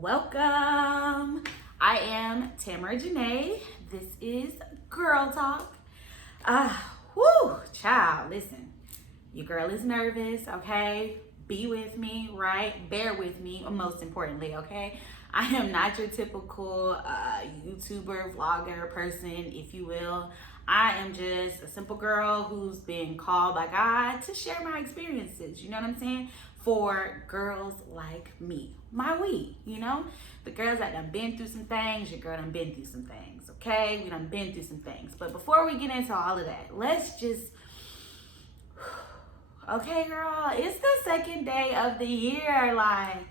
Welcome. I am Tamara Janae. This is Girl Talk. Child, listen. Your girl is nervous, okay? Be with me, right? Bear with me, most importantly, okay? I am not your typical YouTuber, vlogger person, if you will. I am just a simple girl who's been called by God to share my experiences, you know what I'm saying? For girls like me, the girls that done been through some things. Your girl done been through some things, okay? We done been through some things. But before we get into all of that, let's just, okay, girl, it's the second day of the year. Like,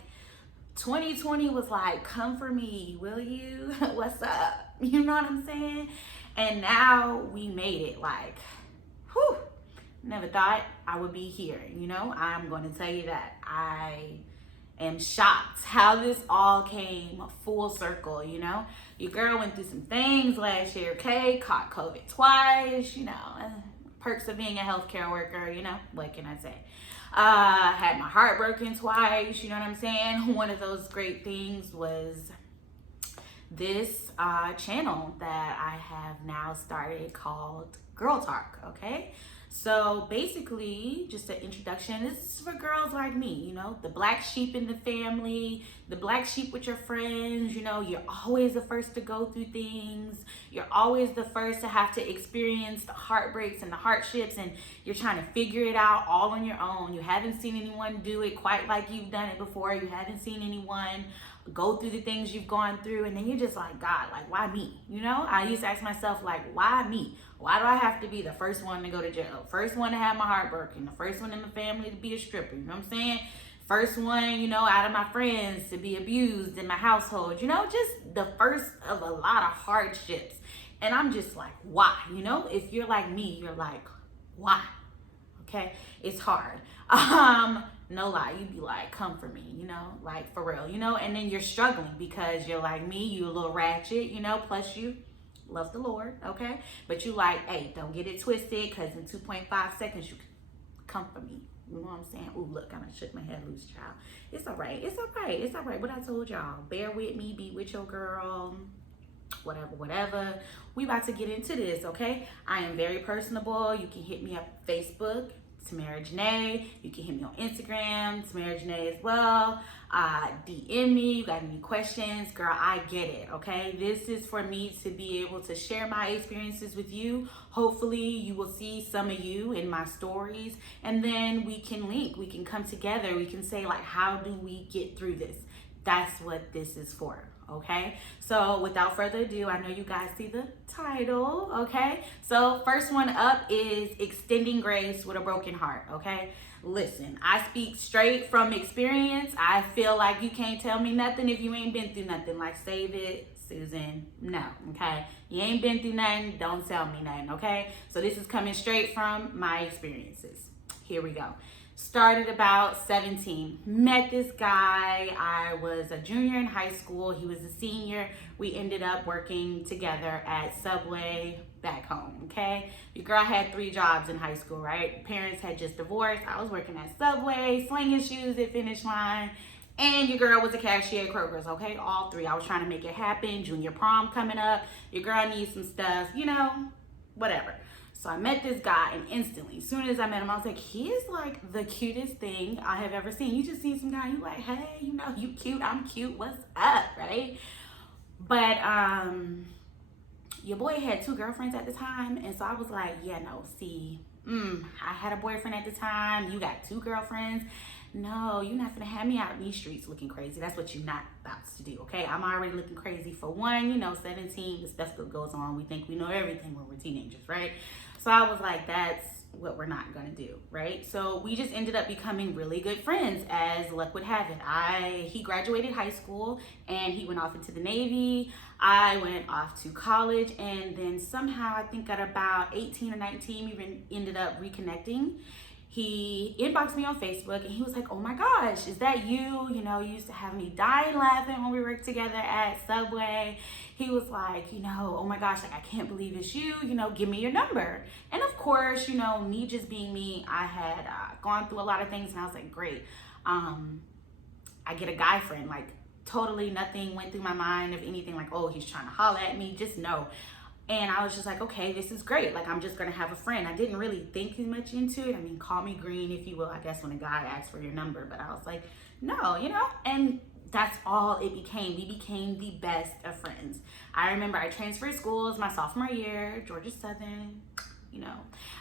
2020 was like, come for me, will you? What's up? You know what I'm saying? And now we made it. Like, whew. Never thought I would be here, I'm going to tell you that. I am shocked how this all came full circle, Your girl went through some things last year, okay? Caught COVID twice, perks of being a healthcare worker, what can I say? Had my heart broken twice, you know what I'm saying? One of those great things was this channel that I have now started called Girl Talk, okay? So basically, just an introduction. This is for girls like me, the black sheep in the family, the black sheep with your friends. You're always the first to go through things. You're always the first to have to experience the heartbreaks and the hardships, and you're trying to figure it out all on your own. You haven't seen anyone do it quite like you've done it before. You haven't seen anyone go through the things you've gone through, and then you're just like, God, like, why me? I used to ask myself, like, why me? Why do I have to be the first one to go to jail? First one to have my heart broken? The first one in my family to be a stripper? You know what I'm saying? First one, out of my friends to be abused in my household. Just the first of a lot of hardships. And I'm just like, why? If you're like me, you're like, why? Okay? It's hard. No lie, you'd be like, come for me, like for real, and then you're struggling because you're like me, you a little ratchet, plus you love the Lord, okay? But you like, hey, don't get it twisted, because in 2.5 seconds, you can come for me. You know what I'm saying? Ooh, look, I done shook my head loose, child. It's all right. It's all right. It's all right. What I told y'all, bear with me, be with your girl, whatever. We about to get into this, okay? I am very personable. You can hit me up on Facebook, Tamara Janae. You can hit me on Instagram, Tamara Janae as well. DM me, you got any questions, girl, I get it, okay? This is for me to be able to share my experiences with you. Hopefully you will see some of you in my stories, and then we can link, we can come together, we can say, like, how do we get through this? That's what this is for, okay? So without further ado, I know you guys see the title, okay? So first one up is Extending Grace with a Broken Heart, okay? Listen, I speak straight from experience. I feel like you can't tell me nothing if you ain't been through nothing. Like, save it, Susan. No, okay? You ain't been through nothing, don't tell me nothing, okay? So this is coming straight from my experiences. Here we go. Started about 17. Met this guy. I was a junior in high school. He was a senior. We ended up working together at Subway back home, okay? Your girl had 3 jobs in high school, right? Parents had just divorced. I was working at Subway, slinging shoes at Finish Line, and your girl was a cashier at Kroger's, okay? All 3. I was trying to make it happen. Junior prom coming up. Your girl needs some stuff, whatever. So I met this guy, and instantly, as soon as I met him, I was like, he is like the cutest thing I have ever seen. You just see some guy, you like, hey, you cute, I'm cute, what's up, right? But your boy had 2 girlfriends at the time, and so I was like, yeah, no, see, I had a boyfriend at the time, you got 2 girlfriends. No, you're not gonna have me out in these streets looking crazy. That's what you're not about to do, okay? I'm already looking crazy for one, 17, the stuff that goes on. We think we know everything when we're teenagers, right? So I was like, that's what we're not gonna do, right? So we just ended up becoming really good friends, as luck would have it. He graduated high school and he went off into the Navy. I went off to college, and then somehow, I think at about 18 or 19, we ended up reconnecting. He inboxed me on Facebook, and he was like, oh my gosh, is that you? You used to have me dying laughing when we worked together at Subway. He was like, oh my gosh, like, I can't believe it's you, give me your number. And of course, me just being me, I had gone through a lot of things, and I was like, great. I get a guy friend, like, totally nothing went through my mind of anything like, oh, he's trying to holler at me. Just no. And I was just like, okay, this is great. Like, I'm just going to have a friend. I didn't really think too much into it. I mean, call me green, if you will, I guess, when a guy asks for your number. But I was like, no, and that's all it became. We became the best of friends. I remember I transferred schools my sophomore year, Georgia Southern,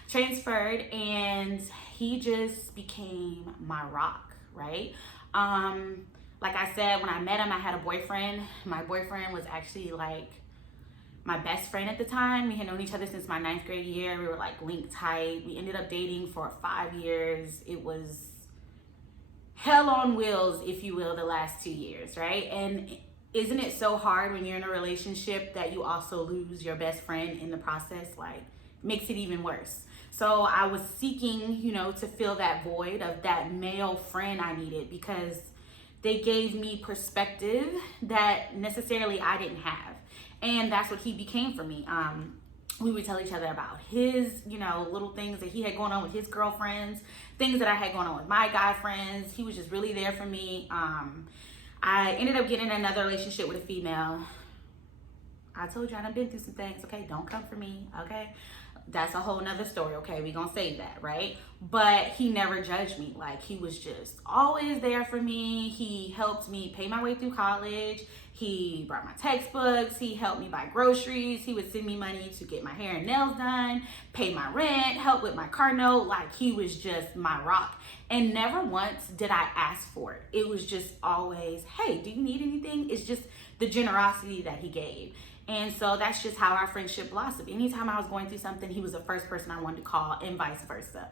transferred, and he just became my rock, right? Like I said, when I met him, I had a boyfriend. My boyfriend was actually like my best friend at the time. We had known each other since my 9th grade year. We were like linked tight. We ended up dating for 5 years. It was hell on wheels, if you will, the last 2 years, right? And isn't it so hard when you're in a relationship that you also lose your best friend in the process? Like, makes it even worse. So I was seeking, to fill that void of that male friend I needed, because they gave me perspective that necessarily I didn't have. And that's what he became for me. We would tell each other about his, little things that he had going on with his girlfriends, things that I had going on with my guy friends. He was just really there for me. I ended up getting another relationship with a female. I told you I done been through some things, okay? Don't come for me, okay? That's a whole nother story, okay? We gonna save that, right? But he never judged me. Like, he was just always there for me. He helped me pay my way through college. He brought my textbooks. He helped me buy groceries. He would send me money to get my hair and nails done, pay my rent, help with my car note. Like, he was just my rock. And never once did I ask for it. It was just always, hey, do you need anything? It's just the generosity that he gave. And so that's just how our friendship blossomed. Anytime I was going through something, he was the first person I wanted to call, and vice versa.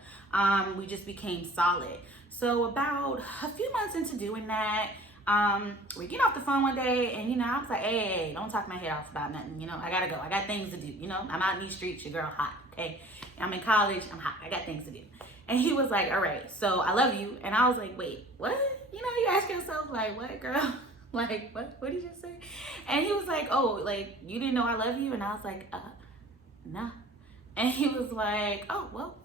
We just became solid. So about a few months into doing that, we get off the phone one day, and I was like, hey, don't talk my head off about nothing. I gotta go. I got things to do. I'm out in these streets. Your girl hot. Okay, I'm in college. I'm hot. I got things to do. And he was like, all right, so I love you. And I was like, wait, what? You ask yourself, like, what, girl? Like, what did you just say? And he was like, oh, like, you didn't know I love you? And I was like, nah. And he was like, oh, well,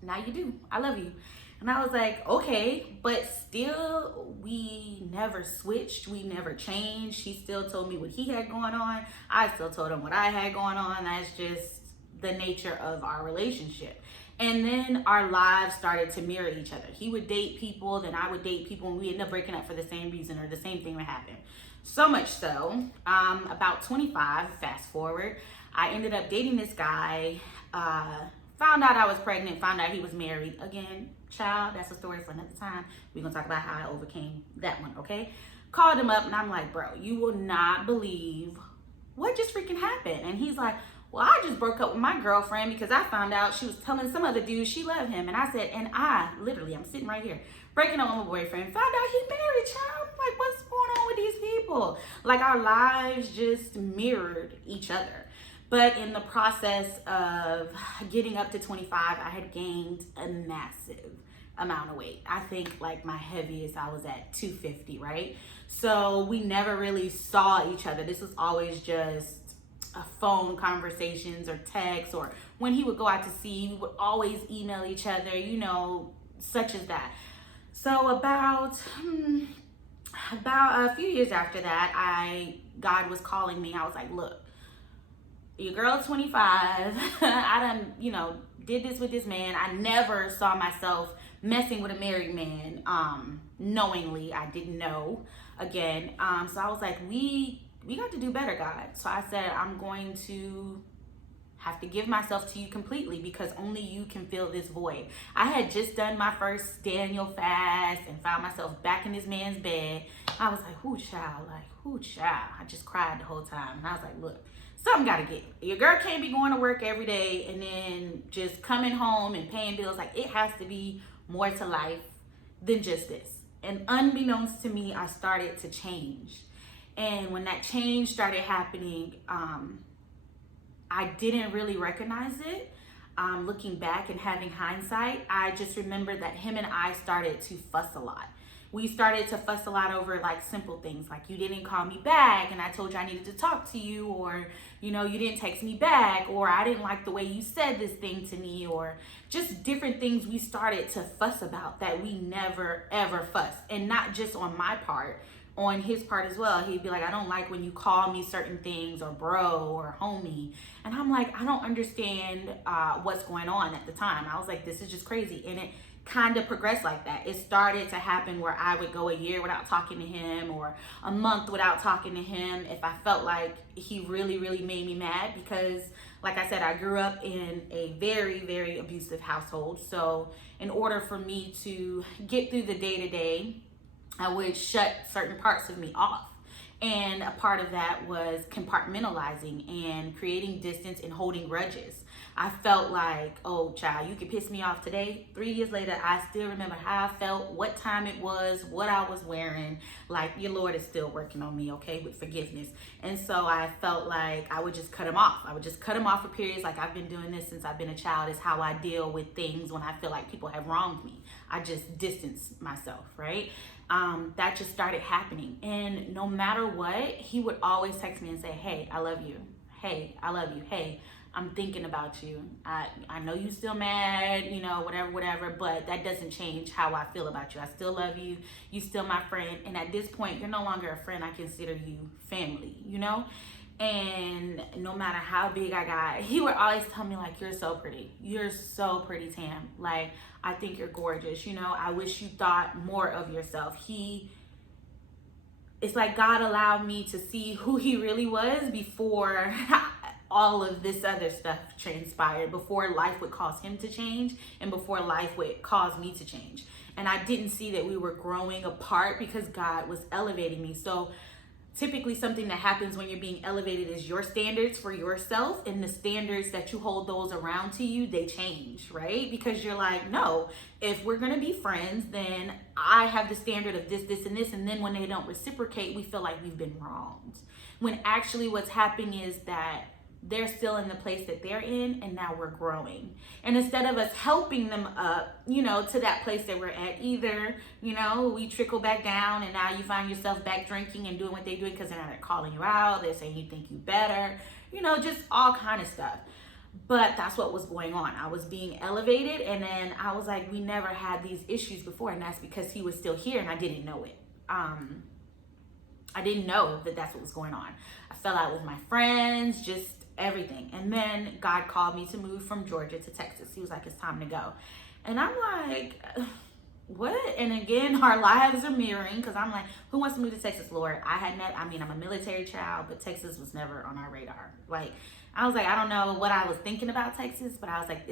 now you do. I love you. And I was like, okay, but still, we never switched. We never changed. He still told me what he had going on. I still told him what I had going on. That's just the nature of our relationship. And then our lives started to mirror each other. He would date people, then I would date people, and we ended up breaking up for the same reason, or the same thing would happen. So much so, about 25, fast forward, I ended up dating this guy, found out I was pregnant, found out he was married. Again, child, that's a story for another time. We're gonna talk about how I overcame that one, okay? Called him up, and I'm like, bro, you will not believe what just freaking happened. And he's like, well, I just broke up with my girlfriend because I found out she was telling some other dude she loved him. And I said, and I'm sitting right here, breaking up with my boyfriend, found out he married, child. Like, what's going on with these people? Like, our lives just mirrored each other. But in the process of getting up to 25, I had gained a massive amount of weight. I think like my heaviest, I was at 250, right? So we never really saw each other. This was always just a phone conversations or texts, or when he would go out to sea, we would always email each other, such as that. So about a few years after that, God was calling me. I was like, look, your girl's 25. I done, did this with this man. I never saw myself messing with a married man, knowingly. I didn't know, again. So I was like, we got to do better, God. So I said, I'm going to have to give myself to you completely, because only you can fill this void. I had just done my first Daniel fast and found myself back in this man's bed. I was like, whoo, child, I just cried the whole time. And I was like, look, something got to give. Your girl can't be going to work every day and then just coming home and paying bills. Like, it has to be more to life than just this. And unbeknownst to me, I started to change. And when that change started happening, I didn't really recognize it. Looking back and having hindsight, I just remember that him and I started to fuss a lot. We started to fuss a lot over like simple things, like you didn't call me back and I told you I needed to talk to you, or you didn't text me back, or I didn't like the way you said this thing to me, or just different things we started to fuss about that we never ever fuss. And not just on my part, on his part as well. He'd be like, I don't like when you call me certain things, or bro, or homie. And I'm like, I don't understand what's going on at the time. I was like, this is just crazy. And it kind of progressed like that. It started to happen where I would go a year without talking to him, or a month without talking to him, if I felt like he really, really made me mad. Because like I said, I grew up in a very, very abusive household. So in order for me to get through the day to day, I would shut certain parts of me off. And a part of that was compartmentalizing and creating distance and holding grudges. I felt like, oh, child, you could piss me off today. 3 years later, I still remember how I felt, what time it was, what I was wearing. Like, your Lord is still working on me, okay, with forgiveness. And so I felt like I would just cut him off. I would just cut him off for periods. Like, I've been doing this since I've been a child. Is how I deal with things when I feel like people have wronged me. I just distance myself, right? That just started happening. And no matter what, he would always text me and say, hey, I love you. Hey, I love you. Hey, I'm thinking about you. I know you still mad, you know, whatever, but that doesn't change how I feel about you. I still love you. You still my friend. And at this point, you're no longer a friend. I consider you family, you know? And no matter how big I got, he would always tell me, like, you're so pretty. You're so pretty, Tam. Like, I think you're gorgeous. You know, I wish you thought more of yourself. It's like God allowed me to see who he really was before all of this other stuff transpired, before life would cause him to change and before life would cause me to change. And I didn't see that we were growing apart because God was elevating me. So typically something that happens when you're being elevated is your standards for yourself, and the standards that you hold those around to you, they change, right? Because you're like, no, if we're going to be friends, then I have the standard of this, this, and this. And then when they don't reciprocate, we feel like we've been wronged. When actually what's happening is that they're still in the place that they're in, and now we're growing. And instead of us helping them up, you know, to that place that we're at, either, you know, we trickle back down and now you find yourself back drinking and doing what they're doing because they're not calling you out. They're saying you think you better, you know, just all kind of stuff. But that's what was going on. I was being elevated, and then I was like, we never had these issues before, and that's because he was still here and I didn't know it. I didn't know that that's what was going on. I fell out with my friends, just everything. And then God called me to move from Georgia to Texas. He was like, it's time to go. And I'm like, what? And again, our lives are mirroring, because I'm like, who wants to move to Texas, Lord? I'm a military child, but Texas was never on our radar. Like, I was like, I don't know what I was thinking about Texas, but I was like,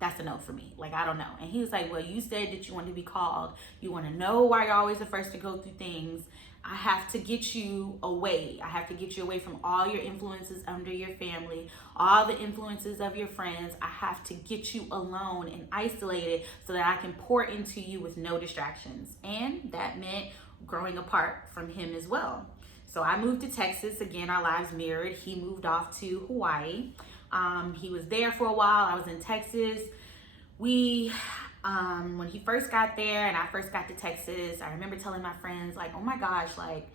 that's a no for me. Like, I don't know. And he was like, well, you said that you want to be called. You want to know why you're always the first to go through things. I have to get you away. I have to get you away from all your influences under your family, all the influences of your friends. I have to get you alone and isolated so that I can pour into you with no distractions. And that meant growing apart from him as well. So I moved to Texas. Again, our lives mirrored. He moved off to Hawaii. He was there for a while. I was in Texas. When he first got there and I first got to Texas, I remember telling my friends, like, oh my gosh, like,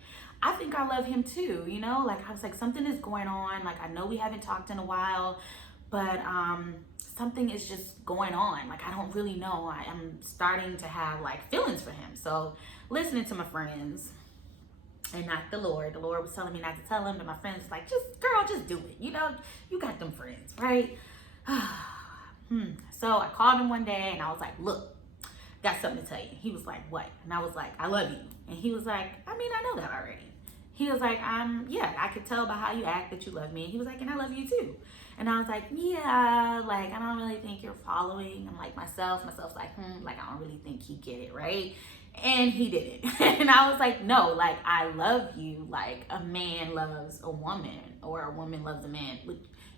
I think I love him too, you know? Like, I was like, something is going on. Like, I know we haven't talked in a while, but something is just going on. Like, I don't really know. I am starting to have, like, feelings for him. So listening to my friends and not the Lord. The Lord was telling me not to tell him, but my friends was like, just do it. You know, you got them friends, right? So I called him one day and I was like, look, got something to tell you. He was like, what? And I was like, I love you. And he was like, I mean, I know that already. He was like, yeah, I could tell by how you act that you love me. And he was like, and I love you too. And I was like, yeah, like, I don't really think you're following. I'm like, myself's like, like, I don't really think he get it, right? And he didn't. And I was like, no, like, I love you like a man loves a woman, or a woman loves a man.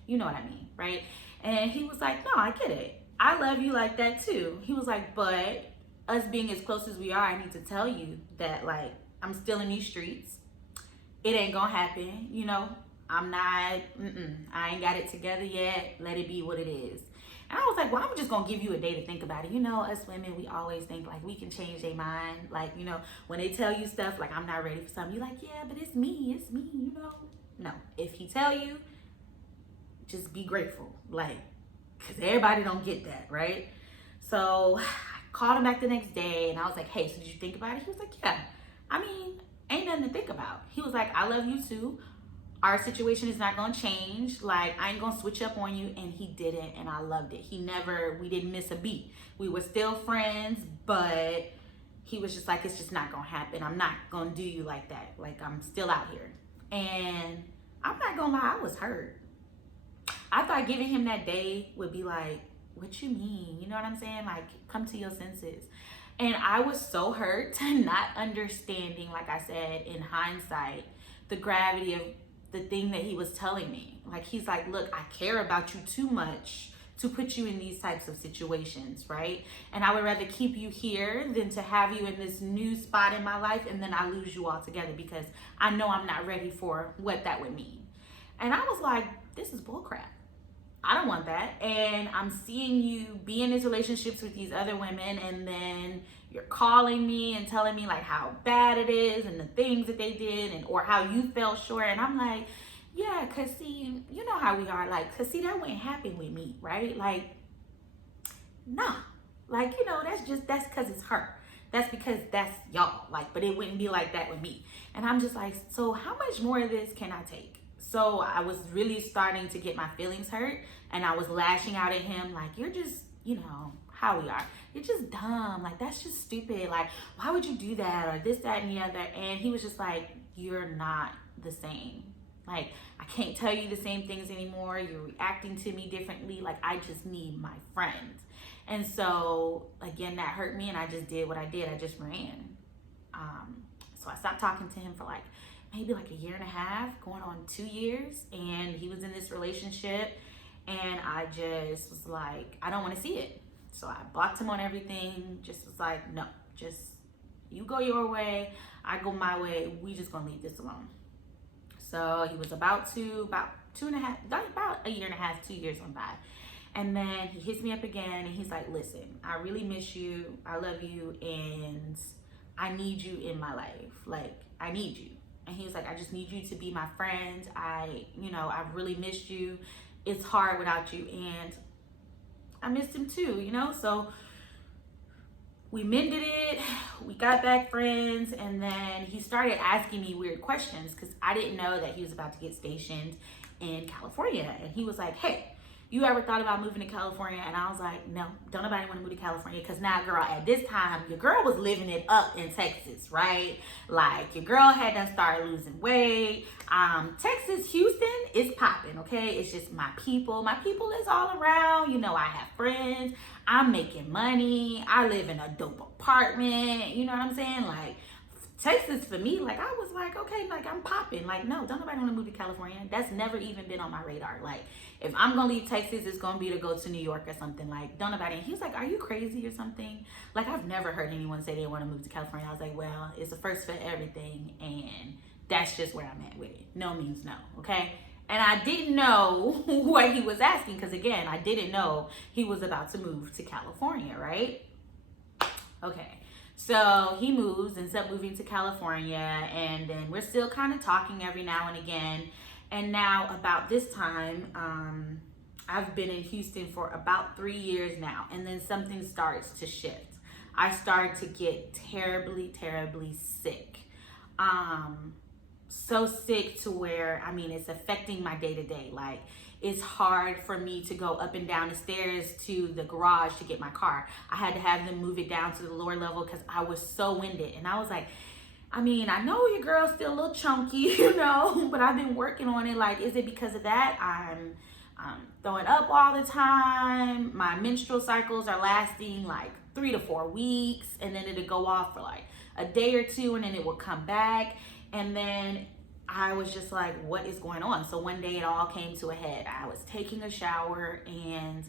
You know what I mean, right? And he was like, no, I get it. I love you like that too. He was like, but us being as close as we are, I need to tell you that, like, I'm still in these streets. It ain't gonna happen, you know? I ain't got it together yet. Let it be what it is. And I was like, well, I'm just gonna give you a day to think about it. You know, us women, we always think like we can change their mind. Like, you know, when they tell you stuff like, I'm not ready for something, you're like, yeah, but it's me, you know? No, if he tell you, just be grateful. Like, because everybody don't get that, right? So I called him back the next day and I was like, hey, so did you think about it? He was like, yeah. I mean, ain't nothing to think about. He was like, I love you too. Our situation is not gonna change. Like, I ain't gonna switch up on you. And he didn't, and I loved it. We didn't miss a beat. We were still friends, but he was just like, it's just not gonna happen. I'm not gonna do you like that. Like, I'm still out here. And I'm not gonna lie, I was hurt. I thought giving him that day would be like, what you mean? You know what I'm saying? Like, come to your senses. And I was so hurt to not understanding, like I said, in hindsight, the gravity of the thing that he was telling me. Like, he's like, look, I care about you too much to put you in these types of situations, right? And I would rather keep you here than to have you in this new spot in my life and then I lose you altogether, because I know I'm not ready for what that would mean. And I was like, this is bullcrap. I don't want that. And I'm seeing you be in these relationships with these other women, and then you're calling me and telling me like how bad it is and the things that they did, and or how you fell short. And I'm like, yeah, cause see, you know how we are. Like, cause see, that wouldn't happen with me, right? Like, nah. Like, you know, that's cause it's her. That's because that's y'all. Like, but it wouldn't be like that with me. And I'm just like, so how much more of this can I take? So I was really starting to get my feelings hurt, and I was lashing out at him like, you're just, you know, how we are. You're just dumb. Like, that's just stupid. Like, why would you do that? Or this, that, and the other. And he was just like, you're not the same. Like, I can't tell you the same things anymore. You're reacting to me differently. Like, I just need my friend. And so, again, that hurt me, and I just did what I did. I just ran. So I stopped talking to him for like maybe like a year and a half, going on 2 years. And he was in this relationship, and I just was like, I don't want to see it. So I blocked him on everything. Just was like, no, just you go your way, I go my way. We just gonna leave this alone. So he was about a year and a half, 2 years went by. And then he hits me up again, and he's like, listen, I really miss you. I love you, and I need you in my life. Like, I need you. And he was like, I just need you to be my friend. I've really missed you. It's hard without you. And I missed him too, you know? So we mended it. We got back friends. And then he started asking me weird questions, because I didn't know that he was about to get stationed in California. And he was like, hey, you ever thought about moving to California? And I was like, no, don't nobody want to move to California. Because now, girl, at this time, your girl was living it up in Texas, right? Like, your girl had done started losing weight. Texas, Houston is popping, okay? It's just my people. My people is all around. You know, I have friends. I'm making money. I live in a dope apartment. You know what I'm saying? Like, Texas for me, like, I was like, okay, like, I'm popping. Like, no, don't nobody want to move to California. That's never even been on my radar. Like, if I'm gonna leave Texas, it's gonna be to go to New York or something. Like, don't nobody. And he was like, are you crazy or something? Like, I've never heard anyone say they want to move to California. I was like, well, it's a first for everything, and that's just where I'm at with it. No means no, okay? And I didn't know what he was asking, because again, I didn't know he was about to move to California, right? Okay. So he moves, ends up moving to California, and then we're still kind of talking every now and again. And now about this time, I've been in Houston for about 3 years now, and then something starts to shift. I start to get terribly, terribly sick. So sick to where, I mean, it's affecting my day-to-day. Like, it's hard for me to go up and down the stairs to the garage to get my car. I had to have them move it down to the lower level because I was so winded. And I was like, I mean, I know your girl's still a little chunky, you know, but I've been working on it. Like, is it because of that? I'm throwing up all the time. My menstrual cycles are lasting like 3 to 4 weeks, and then it'll go off for like a day or two, and then it will come back. And then I was just like, what is going on? So one day it all came to a head. I was taking a shower, and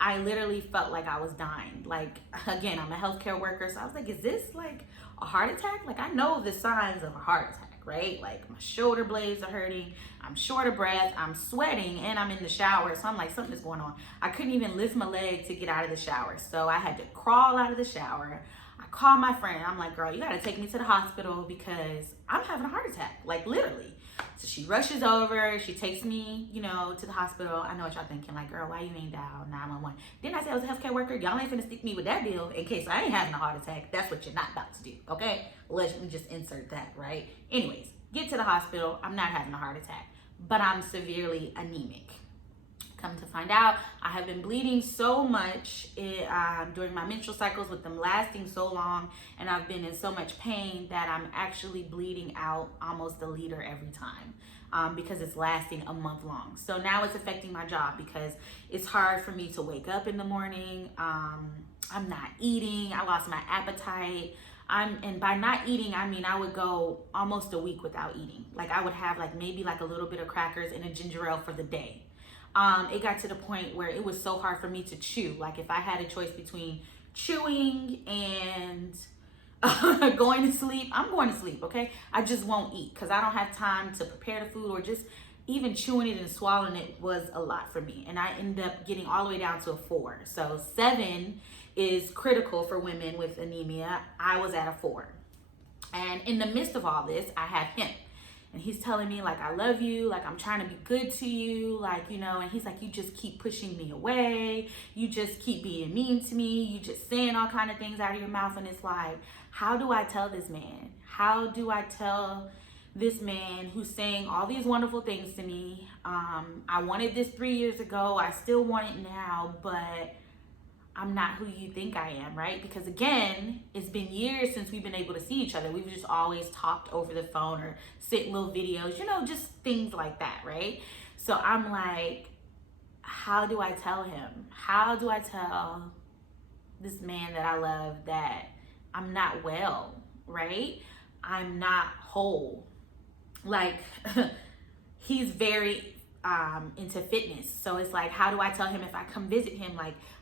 I literally felt like I was dying. Like, again, I'm a healthcare worker, so I was like, is this like a heart attack? Like, I know the signs of a heart attack, right? Like, my shoulder blades are hurting, I'm short of breath, I'm sweating, and I'm in the shower. So I'm like, something is going on. I couldn't even lift my leg to get out of the shower. So I had to crawl out of the shower. I call my friend. I'm like, girl, you gotta take me to the hospital because I'm having a heart attack, like literally. So she rushes over, she takes me, to the hospital. I know what y'all thinking, like, girl, why you ain't dial 911? Didn't I say I was a healthcare worker? Y'all ain't finna stick me with that bill in case I ain't having a heart attack. That's what you're not about to do, okay? Let me just insert that, right? Anyways, get to the hospital. I'm not having a heart attack, but I'm severely anemic. Come to find out, I have been bleeding so much during my menstrual cycles, with them lasting so long, and I've been in so much pain that I'm actually bleeding out almost a liter every time because it's lasting a month long. So now it's affecting my job because it's hard for me to wake up in the morning. I'm not eating. I lost my appetite. And by not eating, I mean I would go almost a week without eating. Like I would have maybe a little bit of crackers and a ginger ale for the day. It got to the point where it was so hard for me to chew. Like if I had a choice between chewing and going to sleep, I'm going to sleep, okay? I just won't eat because I don't have time to prepare the food, or just even chewing it and swallowing it was a lot for me. And I ended up getting all the way down to a 4. So 7 is critical for women with anemia. I was at a 4. And in the midst of all this, I have him. And he's telling me I love you, I'm trying to be good to you, and he's like, you just keep pushing me away. You just keep being mean to me. You just saying all kind of things out of your mouth. And it's like, how do I tell this man? How do I tell this man who's saying all these wonderful things to me? I wanted this 3 years ago. I still want it now, but I'm not who you think I am, right? Because again, it's been years since we've been able to see each other. We've just always talked over the phone or sent little videos, just things like that, right? So I'm like, how do I tell him? How do I tell this man that I love that I'm not well, right? I'm not whole. He's very into fitness. So it's like, how do I tell him if I come visit him,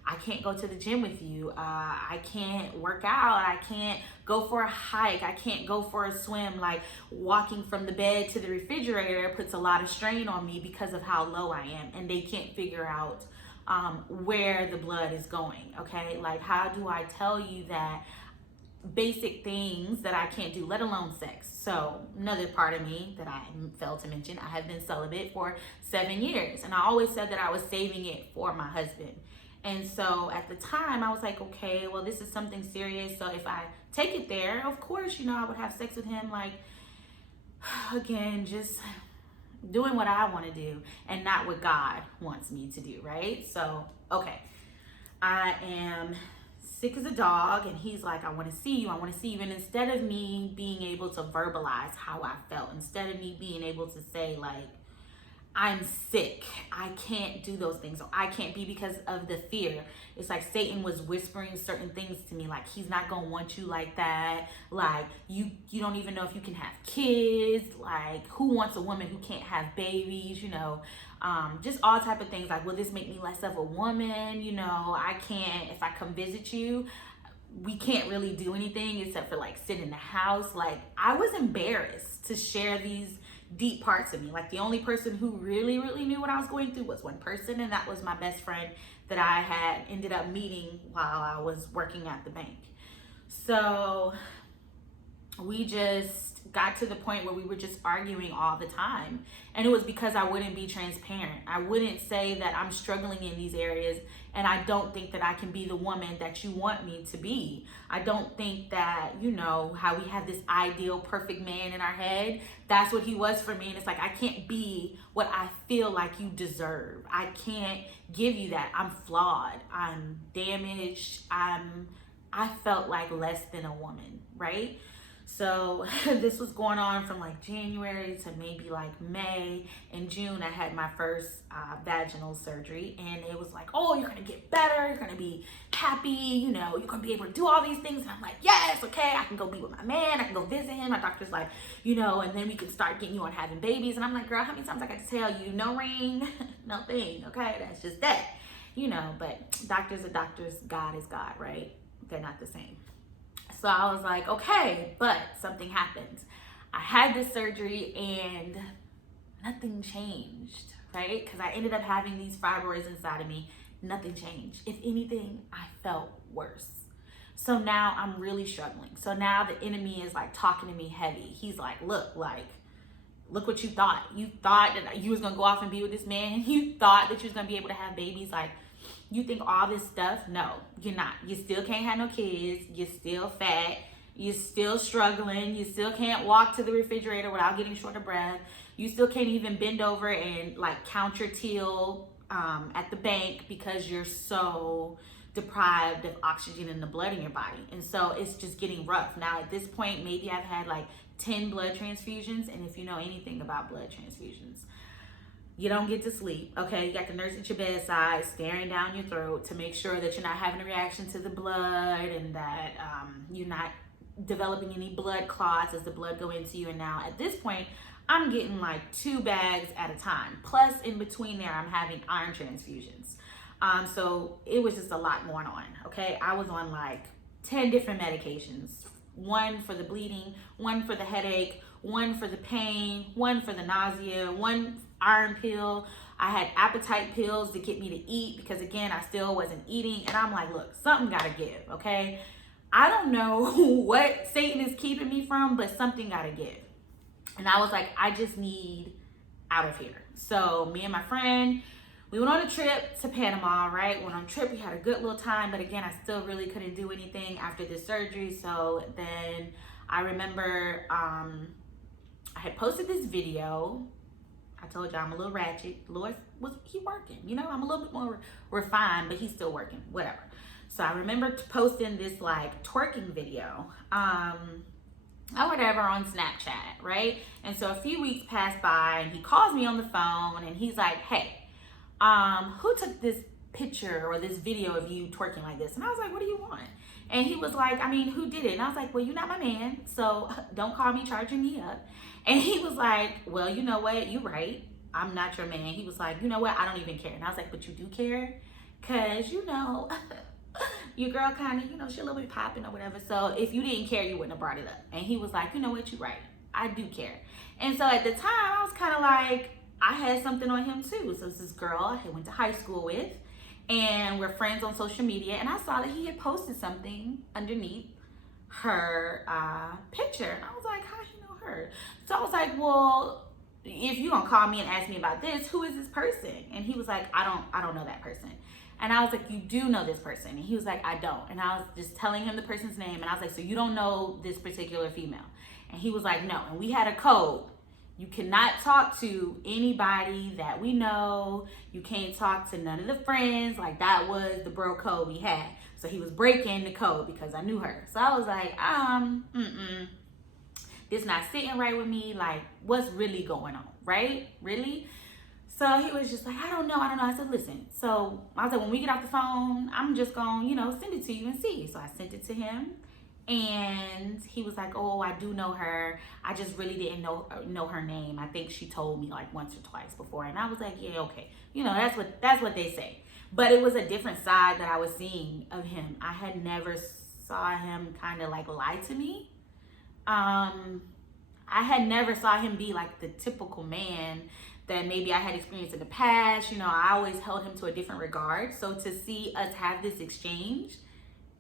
I can't go to the gym with you. I can't work out. I can't go for a hike. I can't go for a swim. Walking from the bed to the refrigerator puts a lot of strain on me because of how low I am. And they can't figure out where the blood is going. Okay. How do I tell you that basic things that I can't do, let alone sex? So another part of me that I failed to mention, I have been celibate for 7 years, and I always said that I was saving it for my husband. And so at the time I was like, okay, well, this is something serious. So if I take it there, of course, I would have sex with him, again, just doing what I want to do and not what God wants me to do, right? So, okay, I am sick as a dog, and he's like, I want to see you, I want to see you. And instead of me being able to verbalize how I felt, instead of me being able to say I'm sick, I can't do those things, or I can't be, because of the fear, it's like Satan was whispering certain things to me, he's not gonna want you like that, you don't even know if you can have kids, who wants a woman who can't have babies, just all type of things, will this make me less of a woman? I can't, if I come visit you, we can't really do anything except for sit in the house. I was embarrassed to share these deep parts of me. The only person who really knew what I was going through was one person, and that was my best friend that I had ended up meeting while I was working at the bank. So we just got to the point where we were just arguing all the time. And it was because I wouldn't be transparent. I wouldn't say that I'm struggling in these areas, and I don't think that I can be the woman that you want me to be. I don't think that, how we have this ideal perfect man in our head, that's what he was for me. And it's I can't be what I feel like you deserve. I can't give you that. I'm flawed. I'm damaged. I felt like less than a woman, right? So this was going on from January to maybe May. In June, I had my first vaginal surgery, and it was oh, you're gonna get better, you're gonna be happy, you're gonna be able to do all these things. And I'm like, yes, okay, I can go be with my man, I can go visit him. My doctor's and then we can start getting you on having babies. And I'm like, girl, how many times I got to tell you, no ring, no thing, okay, that's just that, but doctors are doctors, God is God, right? They're not the same. So I was like, okay, but something happened. I had this surgery and nothing changed, right? Because I ended up having these fibroids inside of me. Nothing changed. If anything, I felt worse. So now I'm really struggling. So now the enemy is like talking to me heavy. He's like, look what you thought. You thought that you was gonna go off and be with this man. You thought that you was gonna be able to have babies. Like, you think all this stuff? No, you're not. You still can't have no kids. You're still fat. You're still struggling. You still can't walk to the refrigerator without getting short of breath. You still can't even bend over and like count your till at the bank because you're so deprived of oxygen in the blood in your body. And so it's just getting rough. Now at this point, maybe I've had like 10 blood transfusions. And if you know anything about blood transfusions, you don't get to sleep, okay? You got the nurse at your bedside staring down your throat to make sure that you're not having a reaction to the blood and that you're not developing any blood clots as the blood go into you. And now at this point, I'm getting like 2 bags at a time. Plus in between there, I'm having iron transfusions. So it was just a lot going on, okay? I was on like 10 different medications. 1 for the bleeding, 1 for the headache, 1 for the pain, 1 for the nausea, 1 iron pill. I had appetite pills to get me to eat because again, I still wasn't eating. And I'm like, look, something gotta give, okay? I don't know what Satan is keeping me from, but something gotta give. And I was like, I just need out of here. So me and my friend, we went on a trip to Panama, right? Went on a trip, we had a good little time, but again, I still really couldn't do anything after this surgery. So then I remember I had posted this video. I told you I'm a little ratchet. Lord he working, you know, I'm a little bit more refined, but he's still working, whatever. So I remember posting this like twerking video, or whatever on Snapchat, right? And so a few weeks passed by and he calls me on the phone and he's like, hey, who took this picture or this video of you twerking like this? And I was like, what do you want? And he was like, I mean, who did it? And I was like, well, you're not my man, so don't call me charging me up. And he was like, well, you know what? You're right. I'm not your man. He was like, you know what? I don't even care. And I was like, but you do care? Because, you know, your girl kind of, you know, she a little bit popping or whatever. So if you didn't care, you wouldn't have brought it up. And he was like, you know what? You're right. I do care. And so at the time, I was kind of like, I had something on him too. So it's this girl I went to high school with, and we're friends on social media. And I saw that he had posted something underneath her picture. And I was like, how do you know her? So I was like, well, if you're gonna call me and ask me about this, who is this person? And he was like, I don't know that person. And I was like, you do know this person? And he was like, I don't. And I was just telling him the person's name. And I was like, so you don't know this particular female? And he was like, no. And we had a code. You cannot talk to anybody that we know. You can't talk to none of the friends. Like, that was the bro code we had. So he was breaking the code because I knew her. So I was like, this not sitting right with me. Like, what's really going on, right? Really? So he was just like, I don't know. I said, listen. So I was like, when we get off the phone, I'm just going, send it to you and see. So I sent it to him. And he was like, oh, I do know her. I just really didn't know her name. I think she told me like once or twice before. And I was like, yeah, okay. That's what they say. But it was a different side that I was seeing of him. I had never saw him kind of like lie to me. I had never saw him be like the typical man that maybe I had experienced in the past. I always held him to a different regard. So to see us have this exchange,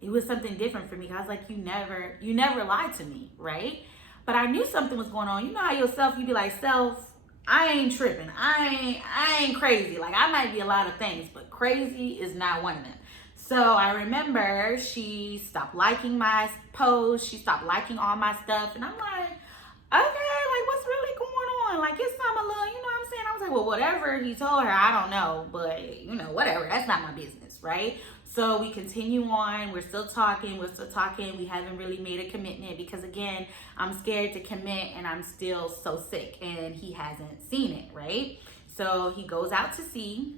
it was something different for me. I was like, you never lied to me, right? But I knew something was going on. You know how yourself, you be like, self, I ain't tripping. I ain't crazy. Like, I might be a lot of things, but crazy is not one of them. So I remember she stopped liking my posts. She stopped liking all my stuff. And I'm like, okay, like, what's really going on? Like, it's something a little, you know what I'm saying? I was like, well, whatever he told her, I don't know. But, whatever. That's not my business, right? So we continue on. We're still talking. We haven't really made a commitment because, again, I'm scared to commit and I'm still so sick and he hasn't seen it, right? So he goes out to sea.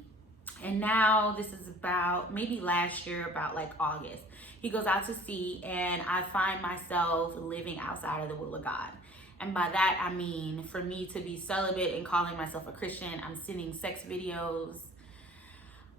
And now this is about maybe last year, about like August. He goes out to sea and I find myself living outside of the will of God. And by that, I mean, for me to be celibate and calling myself a Christian, I'm sending sex videos.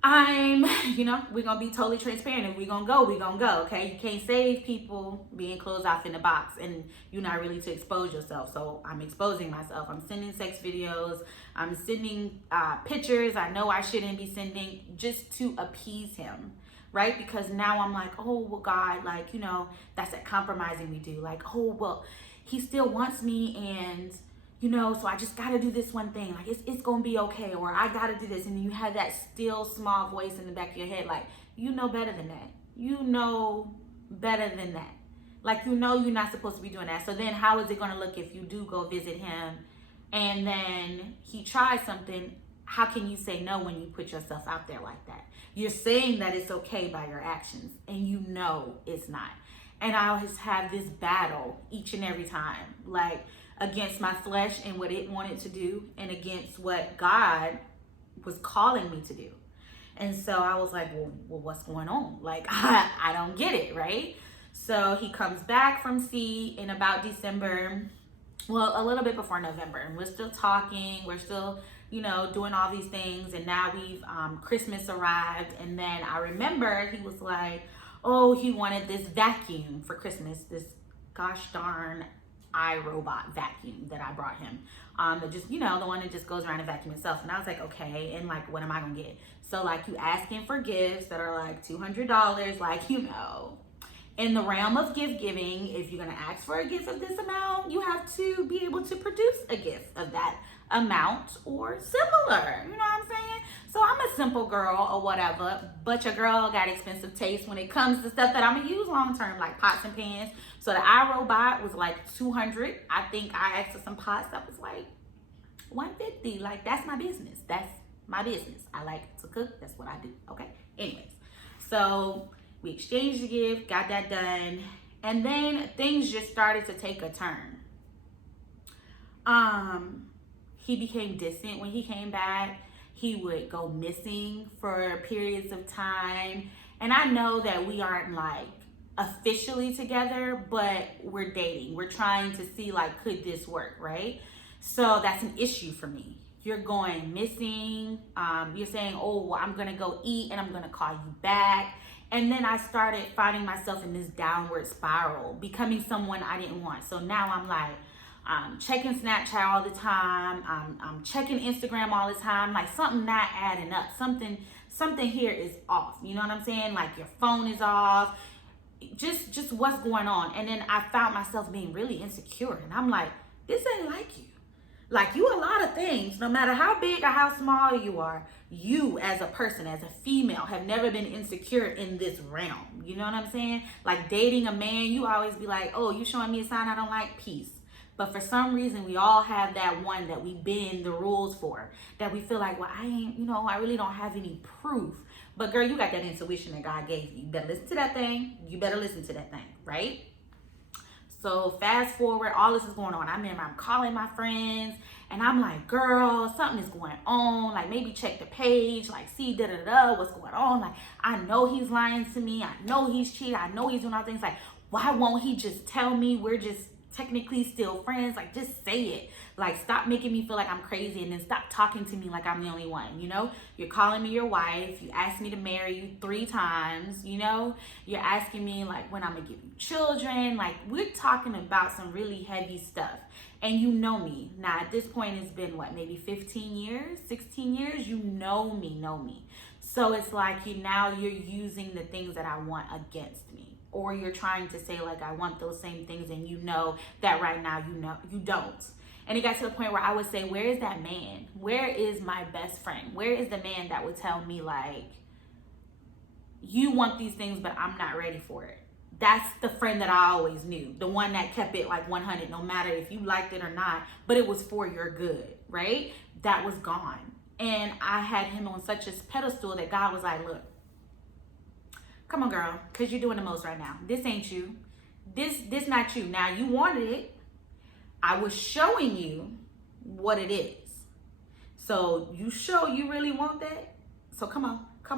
We're going to be totally transparent. If we're going to go, okay? You can't save people being closed off in a box and you're not really to expose yourself. So I'm exposing myself. I'm sending sex videos. I'm sending pictures I know I shouldn't be sending just to appease him. right? Because now I'm like, oh, well, God, like, you know, that's that compromising we do. Like, oh, well, he still wants me, and, you know, so I just got to do this one thing. Like, it's going to be okay, or I got to do this. And you have that still small voice in the back of your head, like, you know better than that. You know better than that. Like, you know you're not supposed to be doing that. So then how is it going to look if you do go visit him and then he tries something? How can you say no when you put yourself out there like that? You're saying that it's okay by your actions, and you know it's not. And I always have this battle each and every time, like against my flesh and what it wanted to do, and against what God was calling me to do. And so I was like, well what's going on? Like, I don't get it, right? So he comes back from sea in about December, well, a little bit before November, and we're still talking, we're still, you know, doing all these things. And now we've Christmas arrived, and then I remember he was like, oh, he wanted this vacuum for Christmas, this gosh darn iRobot vacuum that I brought him, that just, you know, the one that just goes around and vacuum itself. And I was like, okay, and like, what am I gonna get? So like, you asking for gifts that are like $200, like, you know, in the realm of gift giving, if you're gonna ask for a gift of this amount, you have to be able to produce a gift of that amount or similar. You know what I'm saying? So I'm a simple girl or whatever, but your girl got expensive taste when it comes to stuff that I'm gonna use long term, like pots and pans. So the iRobot was like $200. I think I asked for some pots that was like $150. Like, that's my business. That's my business. I like to cook. That's what I do. Okay. Anyways, so we exchanged the gift, got that done, and then things just started to take a turn. He became distant when he came back. He would go missing for periods of time. And I know that we aren't like officially together, but we're dating. We're trying to see, like, could this work, right? So that's an issue for me. You're going missing. You're saying, oh, well, I'm gonna go eat and I'm gonna call you back. And then I started finding myself in this downward spiral, becoming someone I didn't want. So now I'm like, checking Snapchat all the time. I'm checking Instagram all the time. Like, something not adding up. Something here is off. You know what I'm saying? Like, your phone is off. Just what's going on? And then I found myself being really insecure. And I'm like, this ain't like you. Like, you a lot of things, no matter how big or how small you are, you as a person, as a female, have never been insecure in this realm. You know what I'm saying? Like, dating a man, you always be like, oh, you showing me a sign I don't like? Peace. But for some reason, we all have that one that we bend the rules for, that we feel like, well, I really don't have any proof. But girl, you got that intuition that God gave you. You better listen to that thing. You better listen to that thing, right? So fast forward, all this is going on. I remember I'm calling my friends and I'm like, girl, something is going on. Like, maybe check the page, like, see, what's going on? Like, I know he's lying to me. I know he's cheating. I know he's doing all things. Like, why won't he just tell me? We're just technically still friends. Like, just say it. Like, stop making me feel like I'm crazy, and then stop talking to me like I'm the only one. You know, you're calling me your wife. You asked me to marry you 3 times. You know, you're asking me like when I'm gonna give you children. Like, we're talking about some really heavy stuff, and you know me now. At this point, it's been what, maybe 15 years, 16 years. You know me. So it's like you're using the things that I want against me. Or you're trying to say, like, I want those same things, and you know that right now you don't. And it got to the point where I would say, where is that man? Where is my best friend? Where is the man that would tell me, like, you want these things, but I'm not ready for it? That's the friend that I always knew. The one that kept it like 100, no matter if you liked it or not, but it was for your good, right? That was gone. And I had him on such a pedestal that God was like, look, come on, girl, because you're doing the most right now. This ain't you. This not you. Now, you wanted it. I was showing you what it is. So you show you really want that? So come on. I'm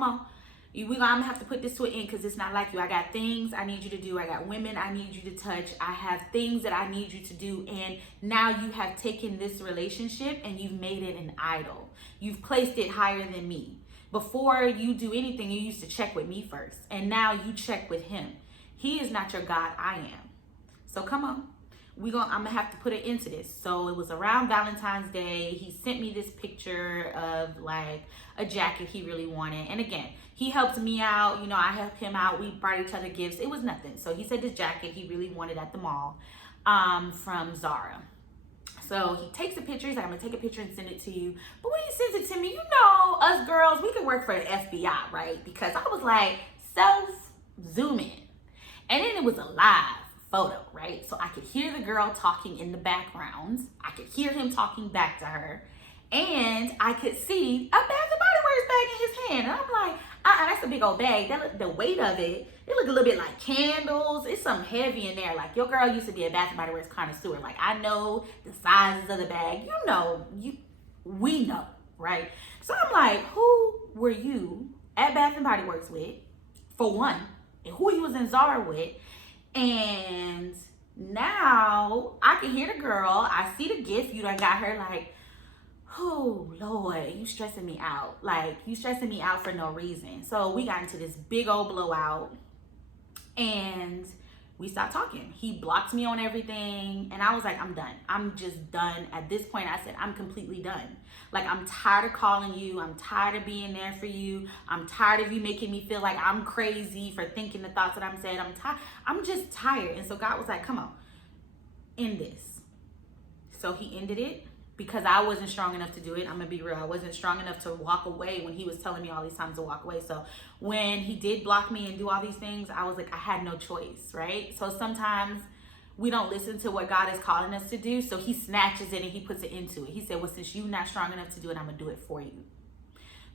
gonna have to put this to an end because it's not like you. I got things I need you to do. I got women I need you to touch. I have things that I need you to do. And now you have taken this relationship and you've made it an idol. You've placed it higher than me. Before you do anything, you used to check with me first. And now you check with him. He is not your God, I am. So come on. I'm gonna have to put it into this. So it was around Valentine's Day. He sent me this picture of like a jacket he really wanted. And again, he helped me out. You know, I helped him out. We brought each other gifts. It was nothing. So he said this jacket he really wanted at the mall from Zara. So he takes a picture. He's like, I'm gonna take a picture and send it to you. But when he sends it to me, you know, us girls, we can work for the FBI, right? Because I was like, zoom in. And then it was a live photo, right? So I could hear the girl talking in the background. I could hear him talking back to her. And I could see a Bath and Body Works bag in his hand. And I'm like, that's a big old bag. The weight of it looked a little bit like candles. It's something heavy in there. Like, your girl used to be a Bath and Body Works connoisseur. Like, I know the sizes of the bag. You know, we know, right? So I'm like, who were you at Bath and Body Works with, for one? And who you was in Zara with? And now I can hear the girl. I see the gift you done got her. Like, oh Lord, you stressing me out. Like, you stressing me out for no reason. So we got into this big old blowout and we stopped talking. He blocked me on everything. And I was like, I'm done. I'm just done. At this point, I said, I'm completely done. Like, I'm tired of calling you. I'm tired of being there for you. I'm tired of you making me feel like I'm crazy for thinking the thoughts that I'm saying. I'm just tired. And so God was like, come on, end this. So he ended it because I wasn't strong enough to do it. I'm gonna be real. I wasn't strong enough to walk away when he was telling me all these times to walk away. So when he did block me and do all these things, I was like, I had no choice, right? So sometimes we don't listen to what God is calling us to do. So he snatches it and he puts it into it. He said, well, since you're not strong enough to do it, I'm gonna do it for you.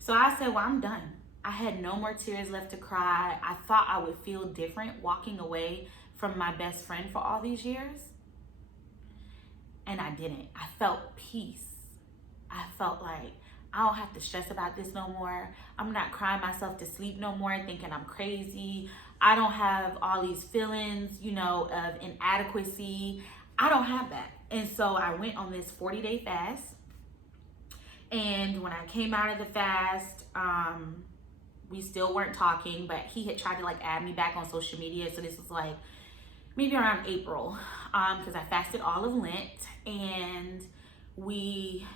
So I said, well, I'm done. I had no more tears left to cry. I thought I would feel different walking away from my best friend for all these years. And I didn't. I felt peace. I felt like I don't have to stress about this no more. I'm not crying myself to sleep no more thinking I'm crazy. I don't have all these feelings, you know, of inadequacy. I don't have that. And so I went on this 40-day fast. And when I came out of the fast, we still weren't talking, but he had tried to like add me back on social media. So this was like maybe around April, because I fasted all of Lent and we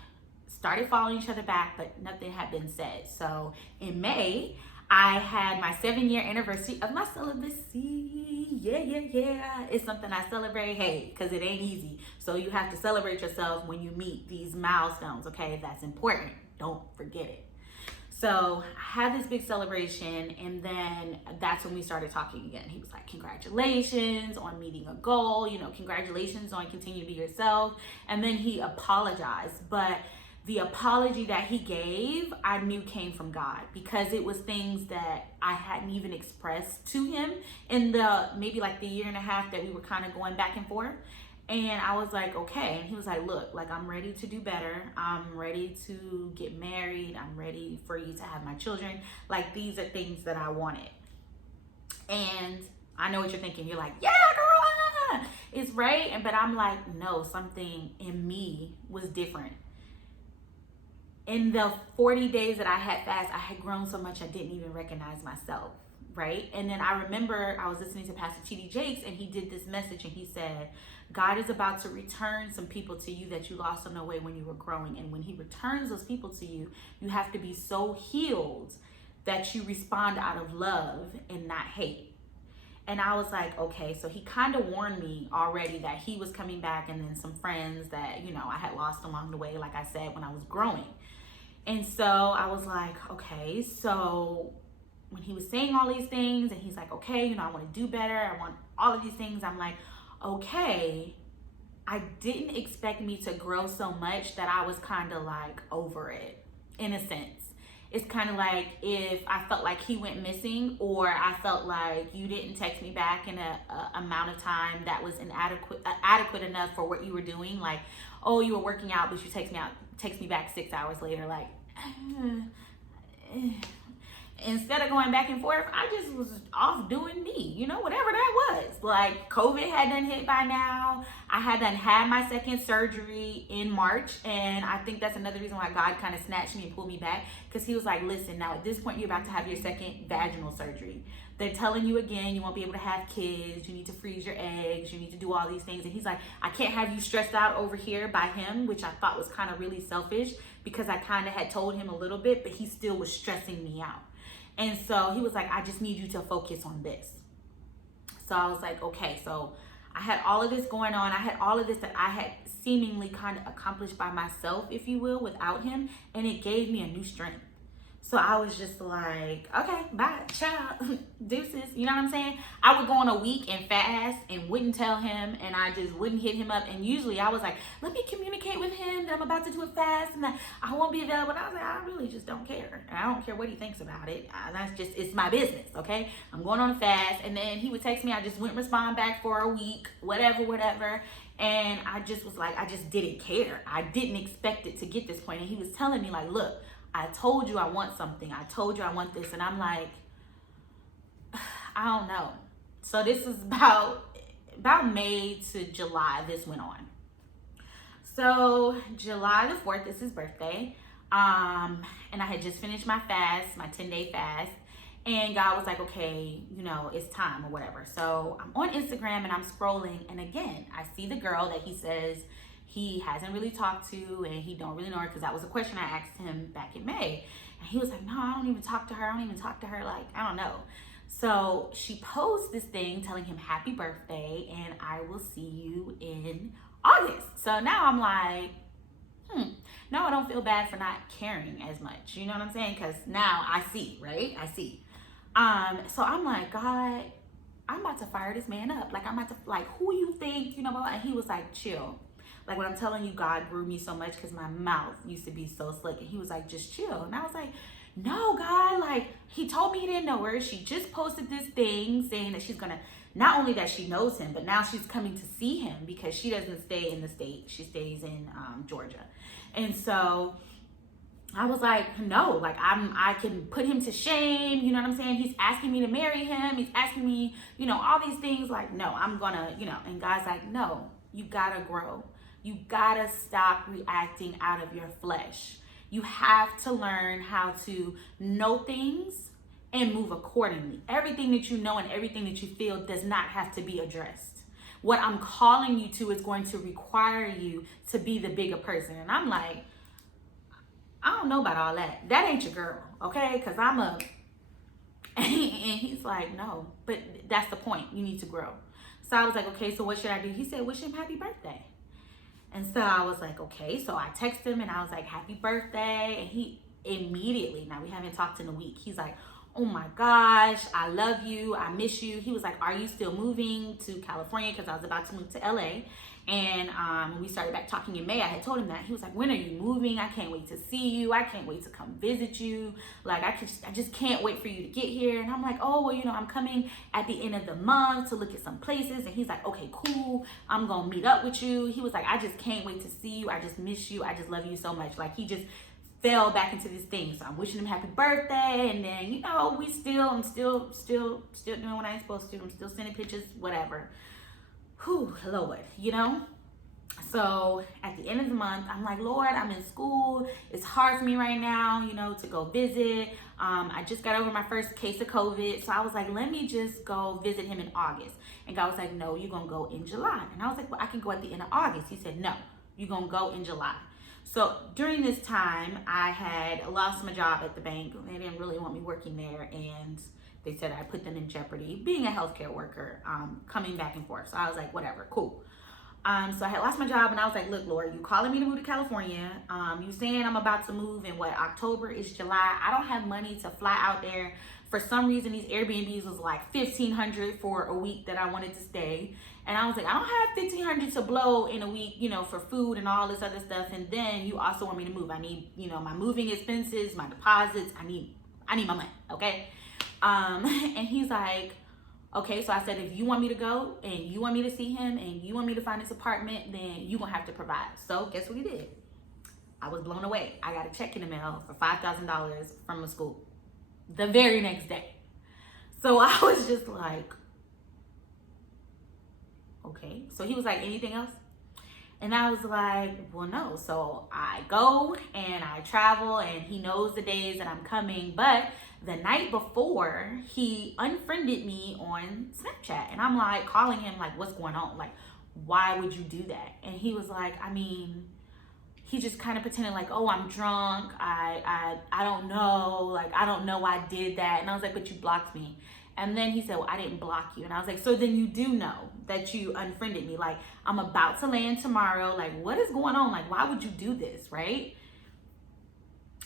started following each other back, but nothing had been said. So in May, I had my 7-year anniversary of my celibacy. Yeah. It's something I celebrate, hey, because it ain't easy. So you have to celebrate yourself when you meet these milestones, okay? That's important. Don't forget it. So I had this big celebration, and then that's when we started talking again. He was like, congratulations on meeting a goal, you know, congratulations on continuing to be yourself. And then he apologized, but the apology that he gave, I knew came from God, because it was things that I hadn't even expressed to him in the maybe like the year and a half that we were kind of going back and forth. And I was like, okay. And he was like, look, like, I'm ready to do better. I'm ready to get married. I'm ready for you to have my children. Like, these are things that I wanted. And I know what you're thinking. You're like, yeah, girl, it's right. But I'm like, no, something in me was different. In the 40 days that I had fast, I had grown so much I didn't even recognize myself, right? And then I remember I was listening to Pastor T.D. Jakes, and he did this message, and he said, God is about to return some people to you that you lost on the way when you were growing. And when he returns those people to you, you have to be so healed that you respond out of love and not hate. And I was like, okay, so he kind of warned me already that he was coming back, and then some friends that, you know, I had lost along the way, like I said, when I was growing. And so I was like, okay, so when he was saying all these things and he's like, okay, you know, I want to do better, I want all of these things, I'm like, okay, I didn't expect me to grow so much that I was kind of like over it, in a sense. It's kind of like if I felt like he went missing, or I felt like you didn't text me back in a amount of time that was adequate enough for what you were doing. Like, oh, you were working out, but you text me back 6 hours later. Like, instead of going back and forth, I just was off doing me, you know, whatever that was. Like, COVID had done hit by now. I had done had my second surgery in March. And I think that's another reason why God kind of snatched me and pulled me back. Because he was like, listen, now at this point, you're about to have your second vaginal surgery. they're telling you again, you won't be able to have kids. You need to freeze your eggs. You need to do all these things. And he's like, I can't have you stressed out over here by him, which I thought was kind of really selfish because I kind of had told him a little bit, but he still was stressing me out. And so he was like, I just need you to focus on this. So I was like, okay. So I had all of this going on. I had all of this that I had seemingly kind of accomplished by myself, if you will, without him. And it gave me a new strength. So I was just like, okay, bye, ciao, deuces. You know what I'm saying? I would go on a week and fast and wouldn't tell him, and I just wouldn't hit him up. And usually I was like, let me communicate with him that I'm about to do a fast and that I won't be available. And I was like, I really just don't care. And I don't care what he thinks about it. That's just, it's my business, okay? I'm going on a fast. And then he would text me. I just wouldn't respond back for a week, whatever. And I just was like, I just didn't care. I didn't expect it to get this point. And he was telling me like, look, I told you I want something. I told you I want this. And I'm like, I don't know. So this is about May to July this went on. So July the 4th is his birthday. And I had just finished my fast, my 10-day fast. And God was like, okay, you know, it's time or whatever. So I'm on Instagram and I'm scrolling. And again, I see the girl that he says he hasn't really talked to and he don't really know her, because that was a question I asked him back in May. And he was like, no, I don't even talk to her. Like, I don't know. So she posed this thing telling him happy birthday and I will see you in August. So now I'm like, no, I don't feel bad for not caring as much. You know what I'm saying? Because now I see, right? I see. So I'm like, God, I'm about to fire this man up. Like, I'm about to, like, who you think, you know? And he was like, chill. Like, when I'm telling you, God grew me so much because my mouth used to be so slick. And he was like, just chill. And I was like, no, God, like, he told me he didn't know her. She just posted this thing saying that she's going to, not only that she knows him, but now she's coming to see him because she doesn't stay in the state. She stays in Georgia. And so I was like, no, like, I can put him to shame. You know what I'm saying? He's asking me to marry him. He's asking me, you know, all these things. Like, no, I'm going to, you know, and God's like, no, you got to grow. You gotta stop reacting out of your flesh. You have to learn how to know things and move accordingly. Everything that you know and everything that you feel does not have to be addressed. What I'm calling you to is going to require you to be the bigger person. And I'm like, I don't know about all that. That ain't your girl, okay? Because and he's like, no, but that's the point. You need to grow. So I was like, okay, so what should I do? He said, wish him happy birthday. And so I was like, okay. So I texted him and I was like, happy birthday. And he immediately, now we haven't talked in a week, he's like, oh my gosh, I love you. I miss you. He was like, are you still moving to California? Because I was about to move to LA. And when we started back talking in May, I had told him that. He was like, when are you moving? I can't wait to see you. I can't wait to come visit you. Like, I just can't wait for you to get here. And I'm like, oh, well, you know, I'm coming at the end of the month to look at some places. And he's like, okay, cool. I'm going to meet up with you. He was like, I just can't wait to see you. I just miss you. I just love you so much. Like, he just fell back into this thing. So I'm wishing him happy birthday. And then, you know, I'm still doing what I ain't supposed to. I'm still sending pictures, whatever. Whew, Lord, you know? So at the end of the month, I'm like, Lord, I'm in school. It's hard for me right now, you know, to go visit. I just got over my first case of COVID. So I was like, let me just go visit him in August. And God was like, no, you're going to go in July. And I was like, well, I can go at the end of August. He said, no, you're going to go in July. So during this time, I had lost my job at the bank. They didn't really want me working there. And they said I put them in jeopardy, being a healthcare worker, coming back and forth. So I was like, whatever, cool. So I had lost my job and I was like, look, Lord, you calling me to move to California. You saying I'm about to move in October is July. I don't have money to fly out there. For some reason, these Airbnbs was like $1,500 for a week that I wanted to stay. And I was like, I don't have $1,500 to blow in a week, you know, for food and all this other stuff. And then you also want me to move. I need, you know, my moving expenses, my deposits. I need my money, okay? And he's like, okay, so I said, if you want me to go and you want me to see him and you want me to find this apartment, then you're going to have to provide. So guess what he did? I was blown away. I got a check in the mail for $5,000 from a school the very next day. So I was just like, okay. So he was like, anything else? And I was like, well, no. So I go and I travel and he knows the days that I'm coming, but The night before, he unfriended me on Snapchat. And I'm like calling him like, what's going on? Like, why would you do that? And he was like, I mean, he just kind of pretended like, oh, I'm drunk. I don't know. Like, I don't know why I did that. And I was like, but you blocked me. And then he said, well, I didn't block you. And I was like, so then you do know that you unfriended me. Like, I'm about to land tomorrow. Like, what is going on? Like, why would you do this, right?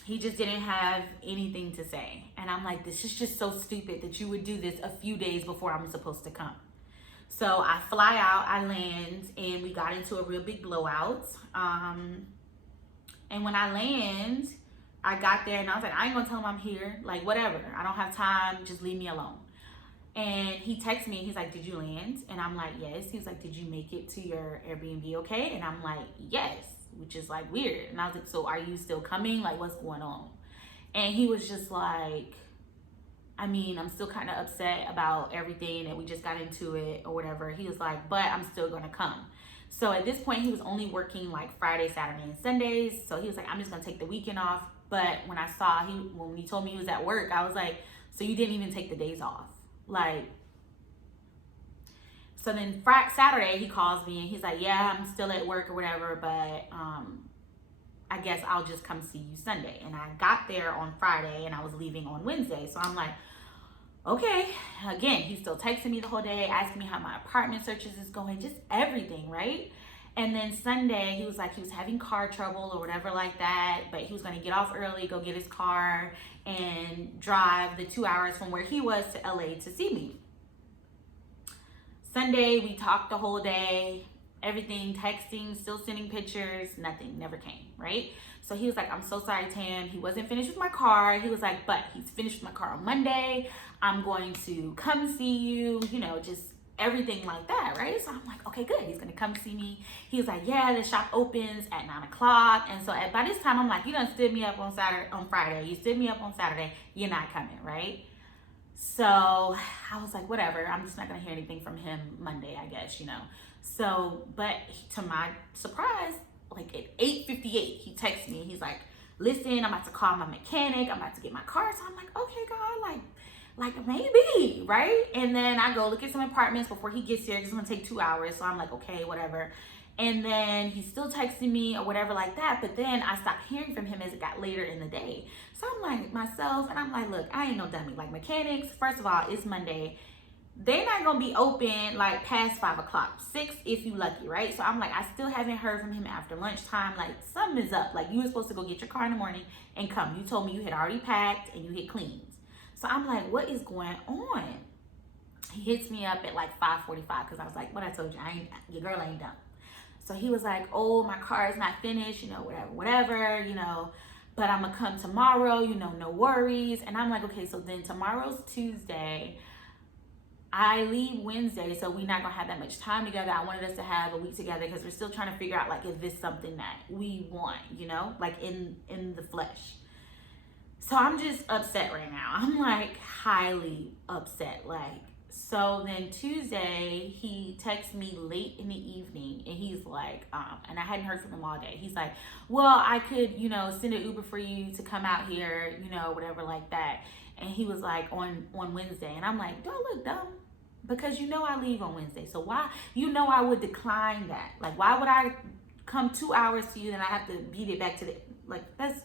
He just didn't have anything to say. And I'm like, this is just so stupid that you would do this a few days before I'm supposed to come. So I fly out, I land, and we got into a real big blowout. And when I land, I got there and I was like, I ain't gonna tell him I'm here. Like, whatever. I don't have time. Just leave me alone. And he texts me and he's like, did you land? And I'm like, yes. He was like, did you make it to your Airbnb okay? And I'm like, yes, which is like weird. And I was like, so are you still coming? Like, what's going on? And he was just like, I mean, I'm still kind of upset about everything and we just got into it or whatever. He was like, but I'm still gonna come. So at this point, he was only working like Friday, Saturday, and Sundays. So he was like, I'm just gonna take the weekend off. But when I saw when he told me he was at work, I was like, so you didn't even take the days off? Like, so then Saturday he calls me and he's like, yeah, I'm still at work or whatever, but I guess I'll just come see you Sunday. And I got there on Friday and I was leaving on Wednesday. So I'm like, okay. Again, he's still texting me the whole day, asking me how my apartment searches is going, just everything, right? And then Sunday, he was like, he was having car trouble or whatever like that, but he was going to get off early, go get his car, and drive the 2 hours from where he was to LA to see me. Sunday, we talked the whole day, everything, texting, still sending pictures, nothing, never came, right? So he was like, I'm so sorry, Tam. He wasn't finished with my car. He was like, but he's finished with my car on Monday. I'm going to come see you, you know, just everything like that, right? So I'm like, okay, good. He's gonna come see me. He was like, yeah, the shop opens at 9 o'clock. And so by this time, I'm like, you done stood me up on Friday. You stood me up on Saturday. You're not coming, right? So I was like, whatever. I'm just not gonna hear anything from him Monday, I guess, you know. So, but to my surprise, like at 8:58, he texts me and he's like, listen, I'm about to call my mechanic. I'm about to get my car. So I'm like, okay, God, like maybe, right? And then I go look at some apartments before he gets here. It's gonna take 2 hours. So I'm like, okay, whatever. And then he's still texting me or whatever like that. But then I stopped hearing from him as it got later in the day. So I'm like myself, and I'm like, look, I ain't no dummy. Like mechanics, first of all, it's Monday. They're not gonna be open like past 5 o'clock, 6 if you lucky, right? So I'm like, I still haven't heard from him after lunchtime. Like something is up. Like you were supposed to go get your car in the morning and come. You told me you had already packed and you had cleaned. So I'm like, what is going on? He hits me up at like 5:45 because I was like, what I told you, your girl ain't done. So he was like, oh, my car is not finished, you know, whatever, you know, but I'm gonna come tomorrow, you know, no worries. And I'm like, okay, so then tomorrow's Tuesday. I leave Wednesday, so we're not gonna have that much time together. I wanted us to have a week together because we're still trying to figure out like, is this something that we want, you know, like in the flesh. So I'm just upset right now. I'm like highly upset. Like, so then Tuesday, he texts me late in the evening and he's like, and I hadn't heard from him all day. He's like, well, I could, you know, send an Uber for you to come out here, you know, whatever like that. And he was like on Wednesday. And I'm like, do I look dumb? Because you know I leave on Wednesday. So why, you know I would decline that. Like, why would I come 2 hours to you and I have to beat it back to the, like, that's,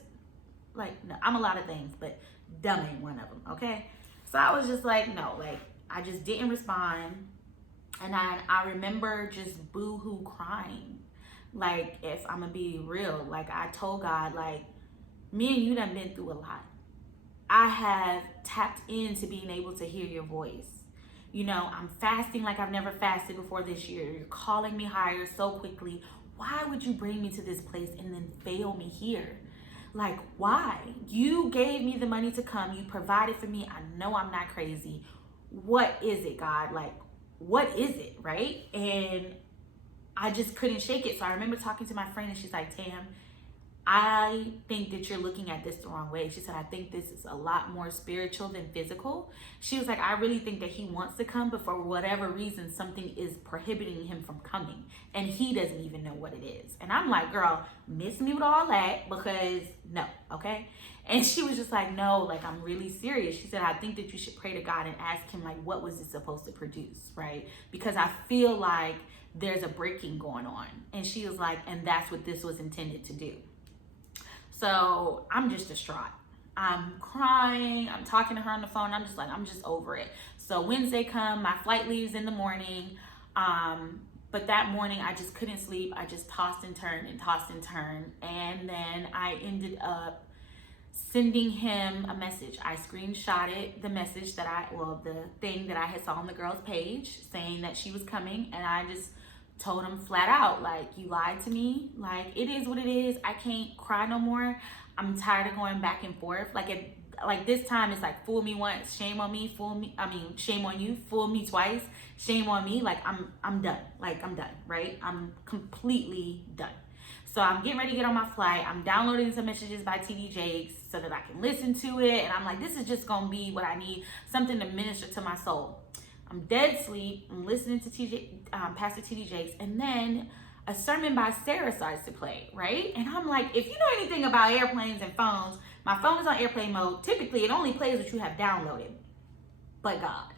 like, no, I'm a lot of things, but dumb ain't one of them, okay? So I was just like, no, like, I just didn't respond. And I remember just boo-hoo crying. Like, if I'm gonna be real, like, I told God, like, me and you done been through a lot. I have tapped into being able to hear your voice. You know, I'm fasting like I've never fasted before this year. You're calling me higher so quickly. Why would you bring me to this place and then fail me here? Like, why? You gave me the money to come. You provided for me. I know I'm not crazy. What is it, God? Like, what is it, right? And I just couldn't shake it. So I remember talking to my friend and she's like, Tam, I think that you're looking at this the wrong way. She said, I think this is a lot more spiritual than physical. She was like, I really think that he wants to come, but for whatever reason, something is prohibiting him from coming. And he doesn't even know what it is. And I'm like, girl, miss me with all that, because no, okay? And she was just like, no, like, I'm really serious. She said, I think that you should pray to God and ask him, like, what was it supposed to produce, right? Because I feel like there's a breaking going on. And she was like, and that's what this was intended to do. So I'm just distraught. I'm crying. I'm talking to her on the phone. I'm just like, I'm just over it. So Wednesday come, my flight leaves in the morning. But that morning I just couldn't sleep. I just tossed and turned and tossed and turned. And then I ended up sending him a message. I screenshotted the message the thing that I had saw on the girl's page saying that she was coming. And I just told him flat out, like, you lied to me. Like, it is what it is. I can't cry no more. I'm tired of going back and forth. Like this time it's like, fool me once, shame on me, shame on you, fool me twice, shame on me. Like, I'm done. Like, I'm done, right? I'm completely done. So I'm getting ready to get on my flight. I'm downloading some messages by TD Jakes so that I can listen to it. And I'm like, this is just gonna be what I need, something to minister to my soul. I'm dead asleep. I'm listening to Pastor TD Jakes, and then a sermon by Sarah starts to play, right? And I'm like, if you know anything about airplanes and phones, my phone is on airplane mode. Typically, it only plays what you have downloaded. But God.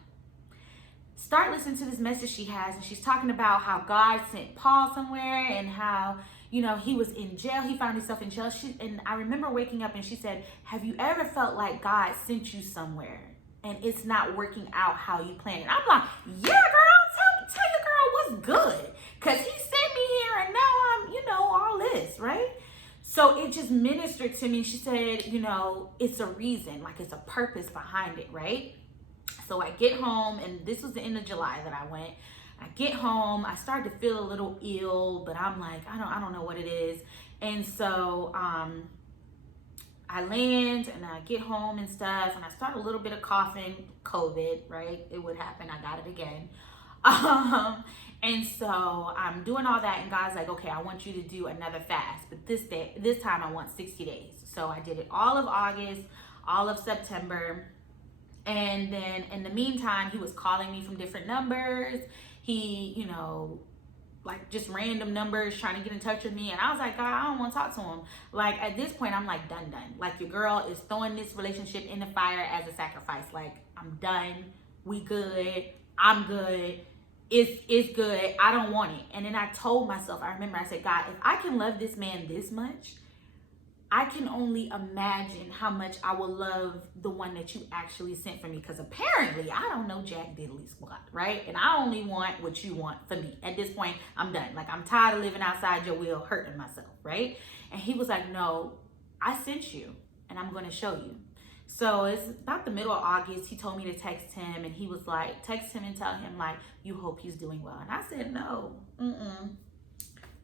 Start listening to this message she has, and she's talking about how God sent Paul somewhere and how, he was in jail. He found himself in jail. And I remember waking up and she said, have you ever felt like God sent you somewhere and it's not working out how you planned it? I'm like, yeah, girl, tell your girl what's good. Because he sent me here and now I'm, all this, right? So it just ministered to me. She said, it's a reason, like it's a purpose behind it, right? So I get home, and this was the end of July that I went. I get home, I started to feel a little ill, but I'm like, I don't know what it is. And so I land and I get home and stuff, and I start a little bit of coughing, COVID, right? It would happen. I got it again. And so I'm doing all that, and God's like, okay, I want you to do another fast, but this time I want 60 days. So I did it all of August, all of September. And then in the meantime, he was calling me from different numbers. He, like just random numbers trying to get in touch with me. And I was like, God, I don't want to talk to him. Like at this point, I'm like done. Like your girl is throwing this relationship in the fire as a sacrifice. Like I'm done. We good. I'm good. It's good. I don't want it. And then I told myself, I remember I said, God, if I can love this man this much, I can only imagine how much I will love the one that you actually sent for me. Because apparently I don't know jack diddly squat, right? And I only want what you want for me. At this point, I'm done. Like I'm tired of living outside your will, hurting myself, right? And he was like, no, I sent you and I'm going to show you. So it's about the middle of August. He told me to text him, and he was like, text him and tell him like, you hope he's doing well. And I said, no,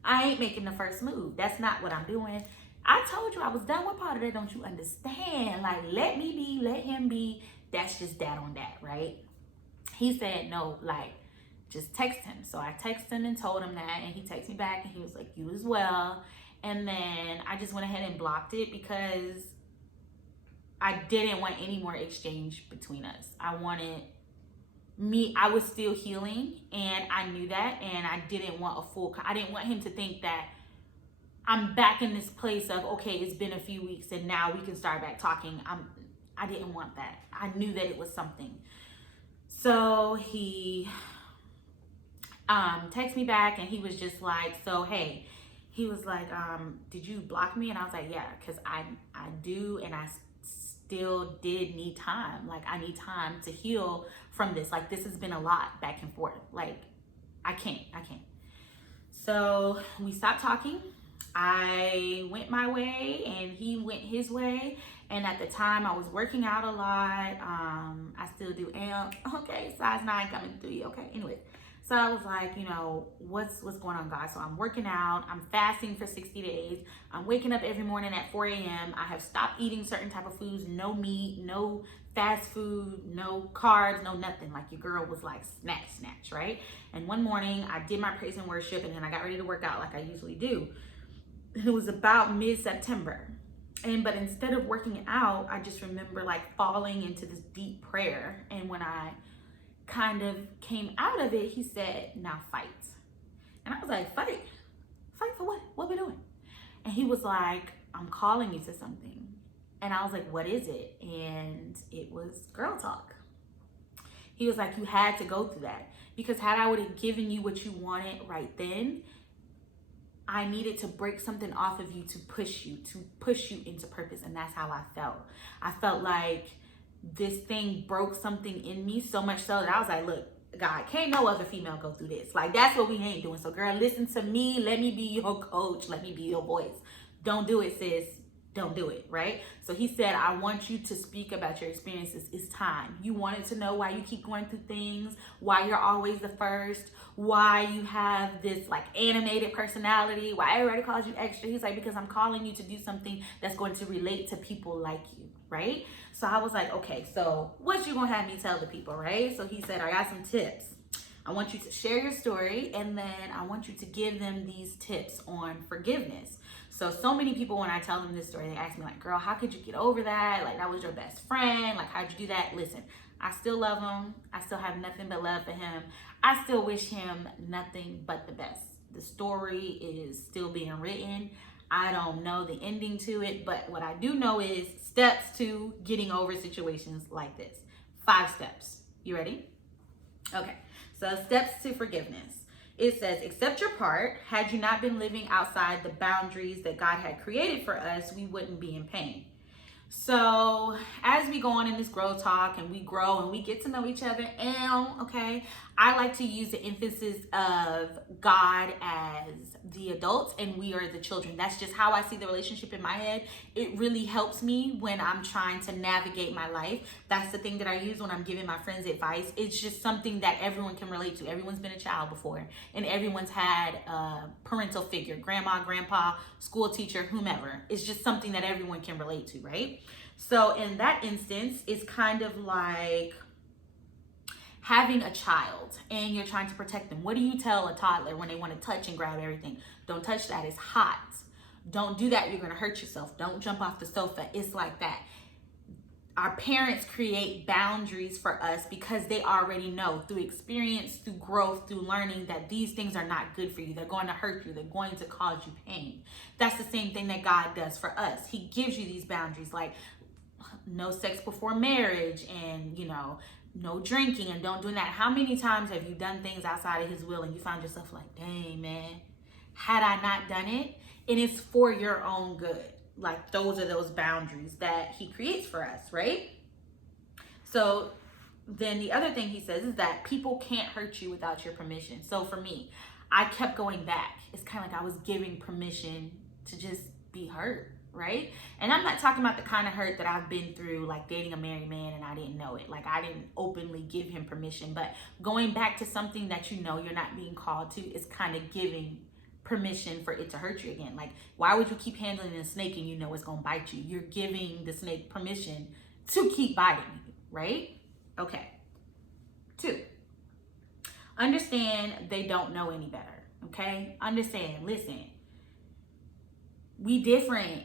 I ain't making the first move. That's not what I'm doing. I told you I was done. What part of that don't you understand? Like, let me be, let him be. That's just that on that, right? He said, no, like, just text him. So I texted him and told him that, and he texted me back, and he was like, you as well. And then I just went ahead and blocked it because I didn't want any more exchange between us. I was still healing, and I knew that, and I didn't want I didn't want him to think that I'm back in this place of, okay, it's been a few weeks and now we can start back talking. I didn't want that. I knew that it was something. So he texted me back, and he was just like, so, hey, he was like, did you block me? And I was like, yeah, because I do, and I still did need time. Like, I need time to heal from this. Like, this has been a lot back and forth. Like, I can't. So we stopped talking. I went my way and he went his way. And at the time I was working out a lot. I still do. Okay, size 9 coming through you. Okay, anyways. So I was like, what's going on, God? So I'm working out. I'm fasting for 60 days. I'm waking up every morning at 4 a.m. I have stopped eating certain type of foods. No meat, no fast food, no carbs, no nothing. Like your girl was like snatch, right? And one morning I did my praise and worship, and then I got ready to work out like I usually do. it was about mid-September. But instead of working out, I just remember like falling into this deep prayer. And when I kind of came out of it, he said, now fight. And I was like, fight? Fight for what? What we doing? And he was like, I'm calling you to something. And I was like, what is it? And it was girl talk. He was like, you had to go through that. Because had I would have given you what you wanted right then, I needed to break something off of you to push you into purpose. And that's how I felt. I felt like this thing broke something in me so much so that I was like, look, God, can't no other female go through this. Like, that's what we ain't doing. So girl, listen to me. Let me be your coach. Let me be your voice. Don't do it, sis. Don't do it, right? So he said, I want you to speak about your experiences. It's time. You wanted to know why you keep going through things, why you're always the first, why you have this like animated personality, why everybody calls you extra. He's like, because I'm calling you to do something that's going to relate to people like you, right? So I was like, okay, so what you gonna have me tell the people, right? So he said, I got some tips. I want you to share your story, and then I want you to give them these tips on forgiveness. So many people, when I tell them this story, they ask me like, girl, how could you get over that? Like, that was your best friend. Like, how'd you do that? Listen, I still love him. I still have nothing but love for him. I still wish him nothing but the best. The story is still being written. I don't know the ending to it, but what I do know is steps to getting over situations like this. 5 steps. You ready? Okay. So steps to forgiveness. It says, accept your part. Had you not been living outside the boundaries that God had created for us, we wouldn't be in pain. So as we go on in this grow talk and we grow and we get to know each other, okay, I like to use the emphasis of God as the adults and we are the children. That's just how I see the relationship in my head. It really helps me when I'm trying to navigate my life. That's the thing that I use when I'm giving my friends advice. It's just something that everyone can relate to. Everyone's been a child before and everyone's had a parental figure, grandma, grandpa, school teacher, whomever. It's just something that everyone can relate to, right? So in that instance, it's kind of like having a child and you're trying to protect them. What do you tell a toddler when they want to touch and grab everything? Don't touch that, it's hot. Don't do that, you're gonna hurt yourself. Don't jump off the sofa, it's like that. Our parents create boundaries for us because they already know through experience, through growth, through learning that these things are not good for you. They're going to hurt you. They're going to cause you pain. That's the same thing that God does for us. He gives you these boundaries like no sex before marriage and, no drinking and don't do that. How many times have you done things outside of his will and you found yourself like, dang, man, had I not done it? And it's for your own good. Like those are those boundaries that he creates for us, right? So then the other thing he says is that people can't hurt you without your permission. So for me, I kept going back. It's kind of like I was giving permission to just be hurt, right? And I'm not talking about the kind of hurt that I've been through, like dating a married man and I didn't know it. Like I didn't openly give him permission, but going back to something that you know you're not being called to is kind of giving permission for it to hurt you again. Like, why would you keep handling a snake and you know it's gonna bite you? You're giving the snake permission to keep biting you, right? Okay. 2, understand they don't know any better, okay? Understand, listen, we different.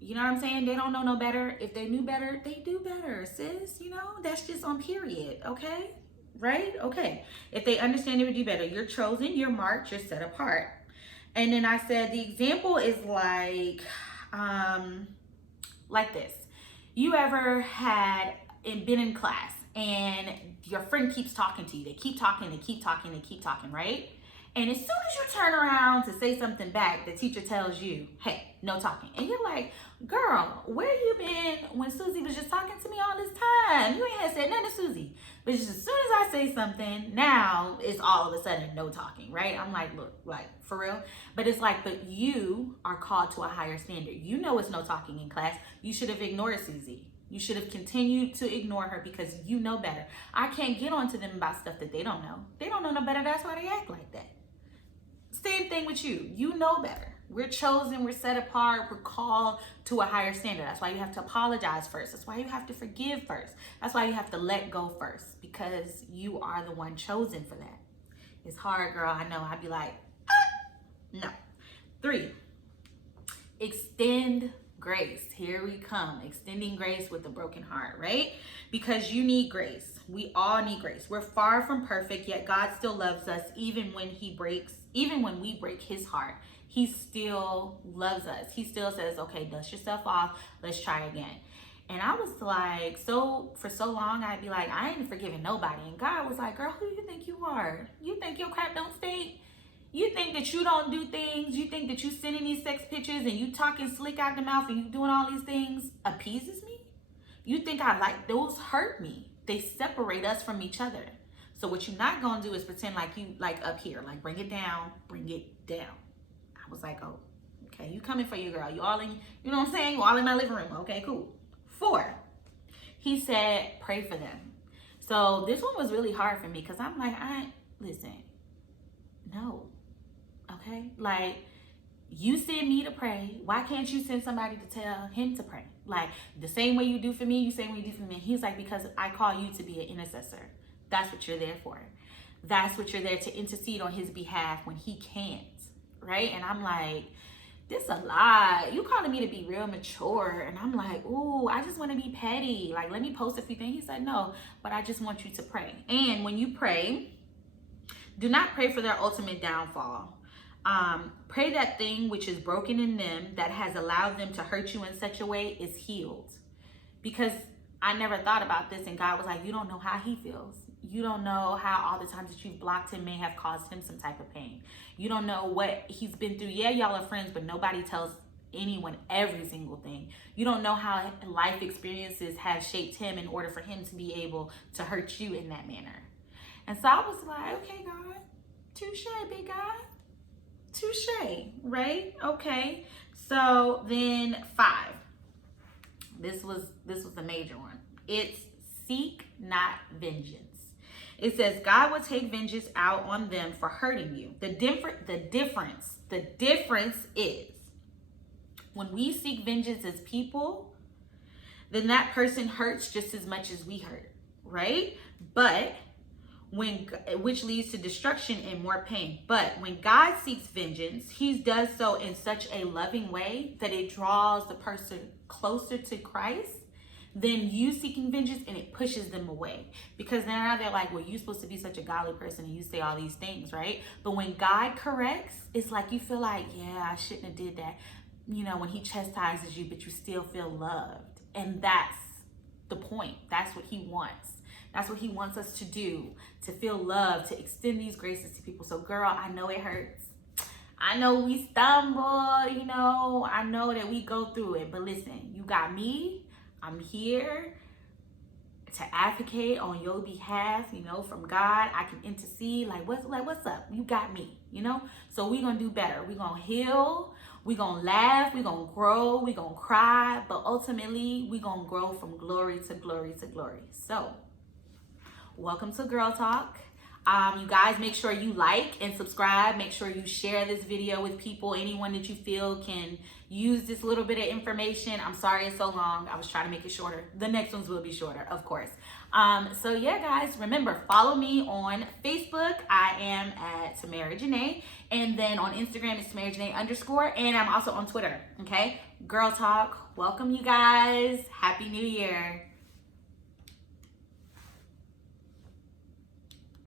You know what I'm saying? They don't know no better. If they knew better, they do better, sis. That's just on period, okay? Right? Okay. If they understand they would do better, you're chosen, you're marked, you're set apart. And then I said the example is like this. You ever had been in class and your friend keeps talking to you? They keep talking, right? And as soon as you turn around to say something back, the teacher tells you, hey, no talking. And you're like, girl, where you been when Susie was just talking to me all this time? You ain't had said nothing to Susie. But just as soon as I say something, now it's all of a sudden no talking, right? I'm like, look, like for real? But it's like, but you are called to a higher standard. You know it's no talking in class. You should have ignored Susie. You should have continued to ignore her because you know better. I can't get on to them about stuff that they don't know. They don't know no better. That's why they act like that. Same thing with you. You know better. We're chosen, we're set apart, we're called to a higher standard. That's why you have to apologize first. That's why you have to forgive first. That's why you have to let go first, because you are the one chosen for that. It's hard, girl. I know. I'd be like, no. 3, extend grace. Here we come, extending grace with a broken heart, right? Because you need grace. We all need grace. We're far from perfect, yet God still loves us even when we break his heart. He still loves us. He still says, okay, dust yourself off. Let's try again. And I was like, for so long, I'd be like, I ain't forgiving nobody. And God was like, girl, who do you think you are? You think your crap don't stink? You think that you don't do things? You think that you sending these sex pictures and you talking slick out the mouth and you doing all these things appeases me? You think I like those hurt me? They separate us from each other. So what you're not gonna do is pretend like you like up here, like bring it down, bring it down. I was like, oh, okay, you coming for your girl. You all in, you know what I'm saying? You all in my living room. Okay, cool. 4, he said, pray for them. So this one was really hard for me because I'm like, listen, no. Okay, like you send me to pray. Why can't you send somebody to tell him to pray? Like the same way you do for me, you same way you do for me. He's like, because I call you to be an intercessor. That's what you're there for. That's what you're there to intercede on his behalf when he can't, right? And I'm like, this a lot. You calling me to be real mature. And I'm like, ooh, I just want to be petty. Like, let me post a few things. He said, no, but I just want you to pray. And when you pray, do not pray for their ultimate downfall. Pray that thing which is broken in them that has allowed them to hurt you in such a way is healed. Because I never thought about this, and God was like, you don't know how he feels. You don't know how all the times that you've blocked him may have caused him some type of pain. You don't know what he's been through. Yeah, y'all are friends, but nobody tells anyone every single thing. You don't know how life experiences have shaped him in order for him to be able to hurt you in that manner. And so I was like, okay, God, touche, big God. Touche, right? Okay. So then 5. This was the major one. It's seek not vengeance. It says God will take vengeance out on them for hurting you. The difference is when we seek vengeance as people, then that person hurts just as much as we hurt, right? But which leads to destruction and more pain. But when God seeks vengeance, he does so in such a loving way that it draws the person closer to Christ than you seeking vengeance, and it pushes them away. Because now they're like, well, you're supposed to be such a godly person and you say all these things, right? But when God corrects, it's like you feel like, yeah, I shouldn't have did that. You know, when he chastises you, but you still feel loved. And that's the point. That's what he wants. That's what he wants us to do, to feel loved, to extend these graces to people. So girl, I know it hurts. I know we stumble, you know, I know that we go through it, but listen, you got me. I'm here to advocate on your behalf, you know, from God. I can intercede. What's up? You got me, you know? So we're going to do better. We're going to heal. We're going to laugh. We're going to grow. We're going to cry. But ultimately, we're going to grow from glory to glory to glory. So welcome to Girl Talk. You guys, make sure you like and subscribe. Make sure you share this video with people, anyone that you feel can use this little bit of information. I'm sorry it's so long. I was trying to make it shorter. The next ones will be shorter, of course. So yeah, guys, remember, follow me on Facebook. I am at Tamara Janae. And then on Instagram, it's Tamara Janae_. And I'm also on Twitter, okay? Girl Talk. Welcome, you guys. Happy New Year.